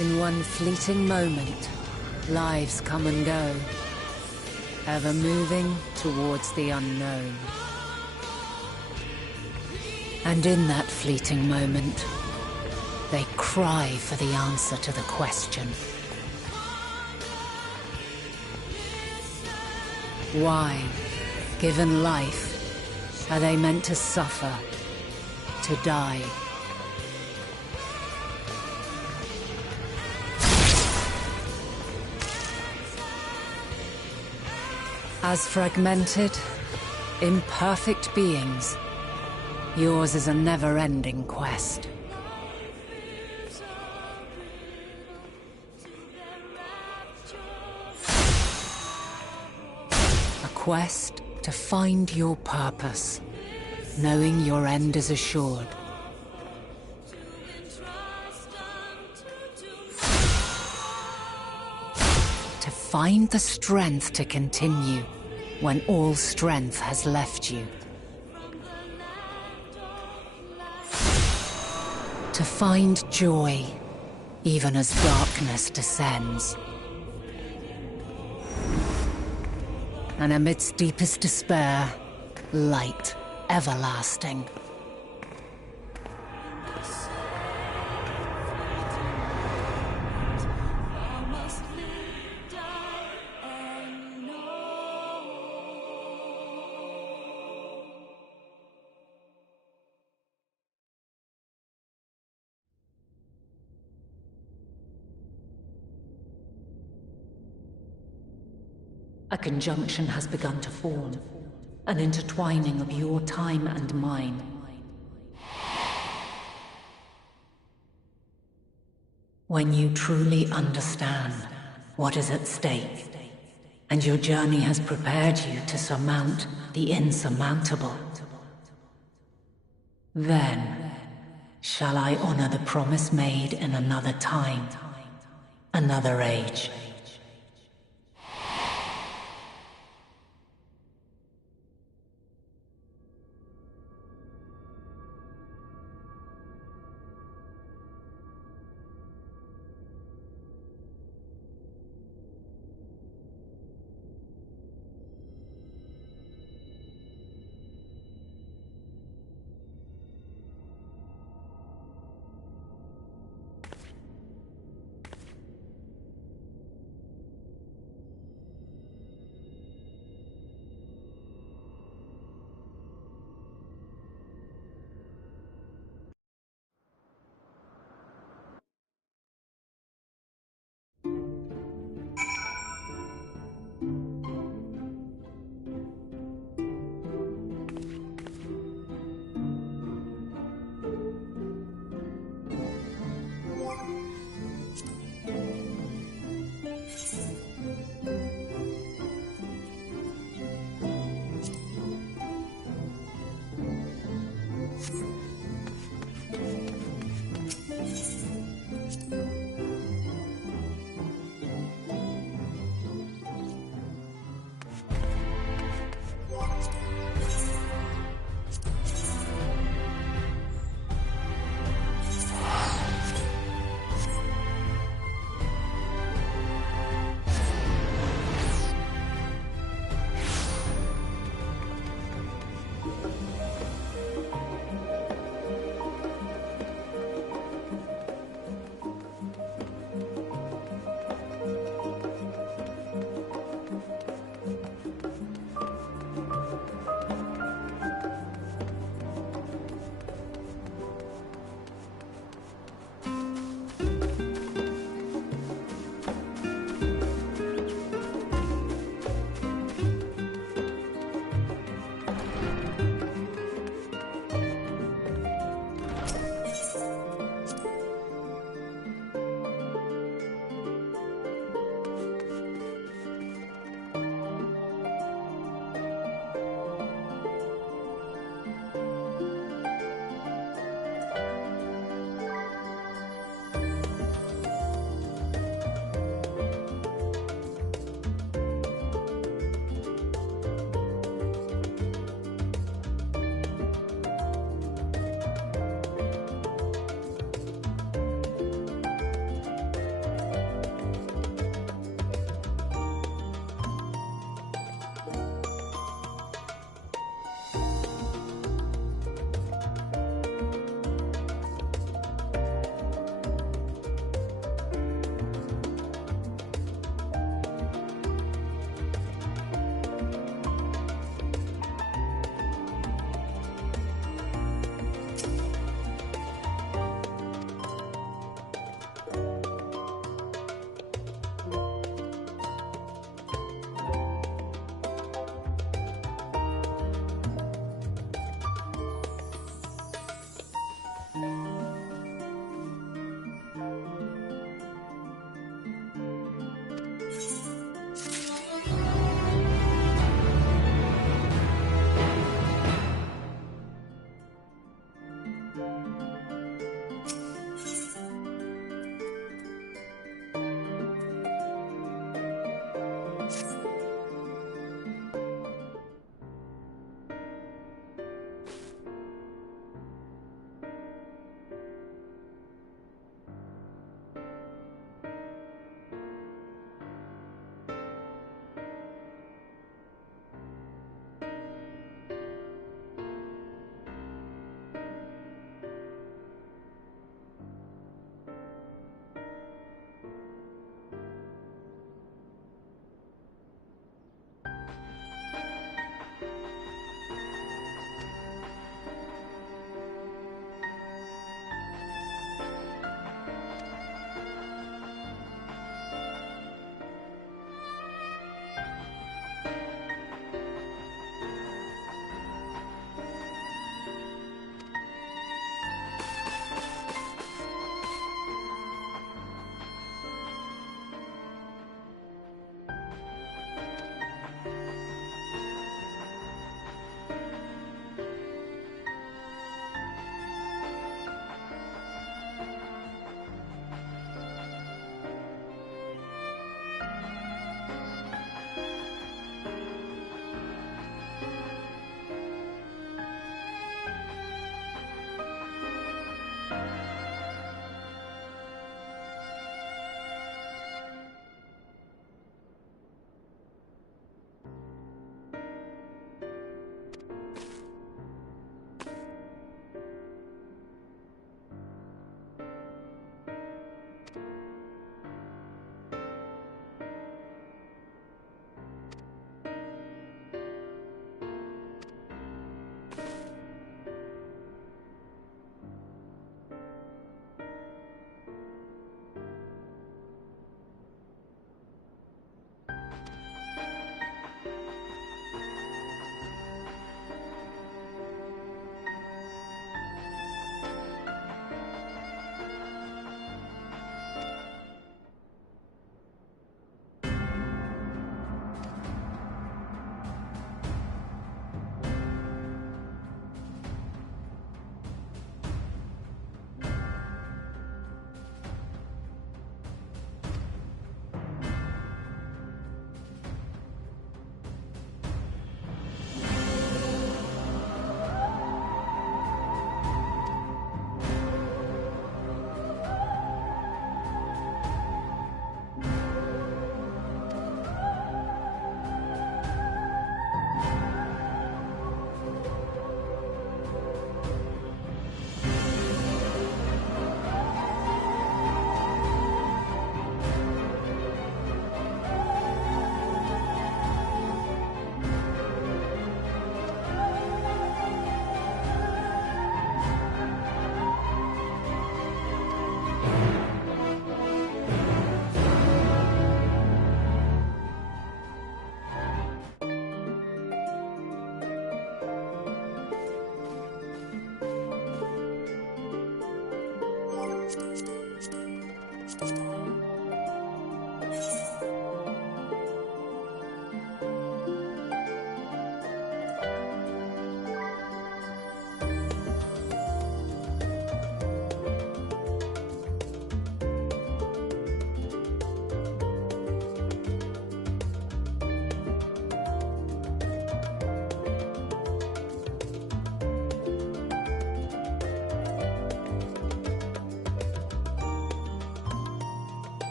In one fleeting moment, lives come and go, ever moving towards the unknown. And in that fleeting moment, they cry for the answer to the question. Why, given life, are they meant to suffer, to die? As fragmented, imperfect beings, yours is a never-ending quest. A quest to find your purpose, knowing your end is assured. To find the strength to continue when all strength has left you. To find joy, even as darkness descends. And amidst deepest despair, light everlasting. A conjunction has begun to form, an intertwining of your time and mine. When you truly understand what is at stake, and your journey has prepared you to surmount the insurmountable, then shall I honor the promise made in another time, another age.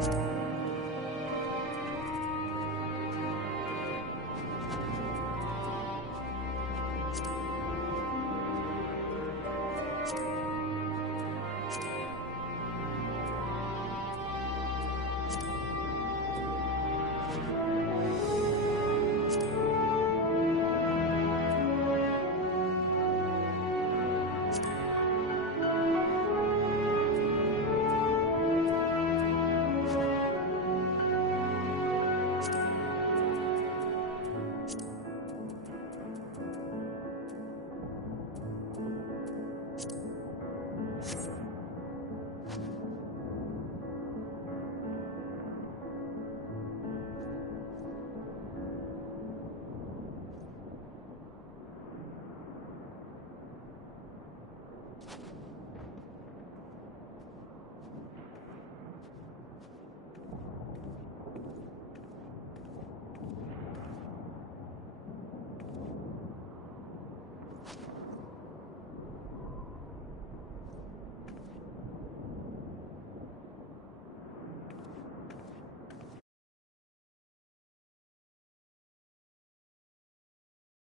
you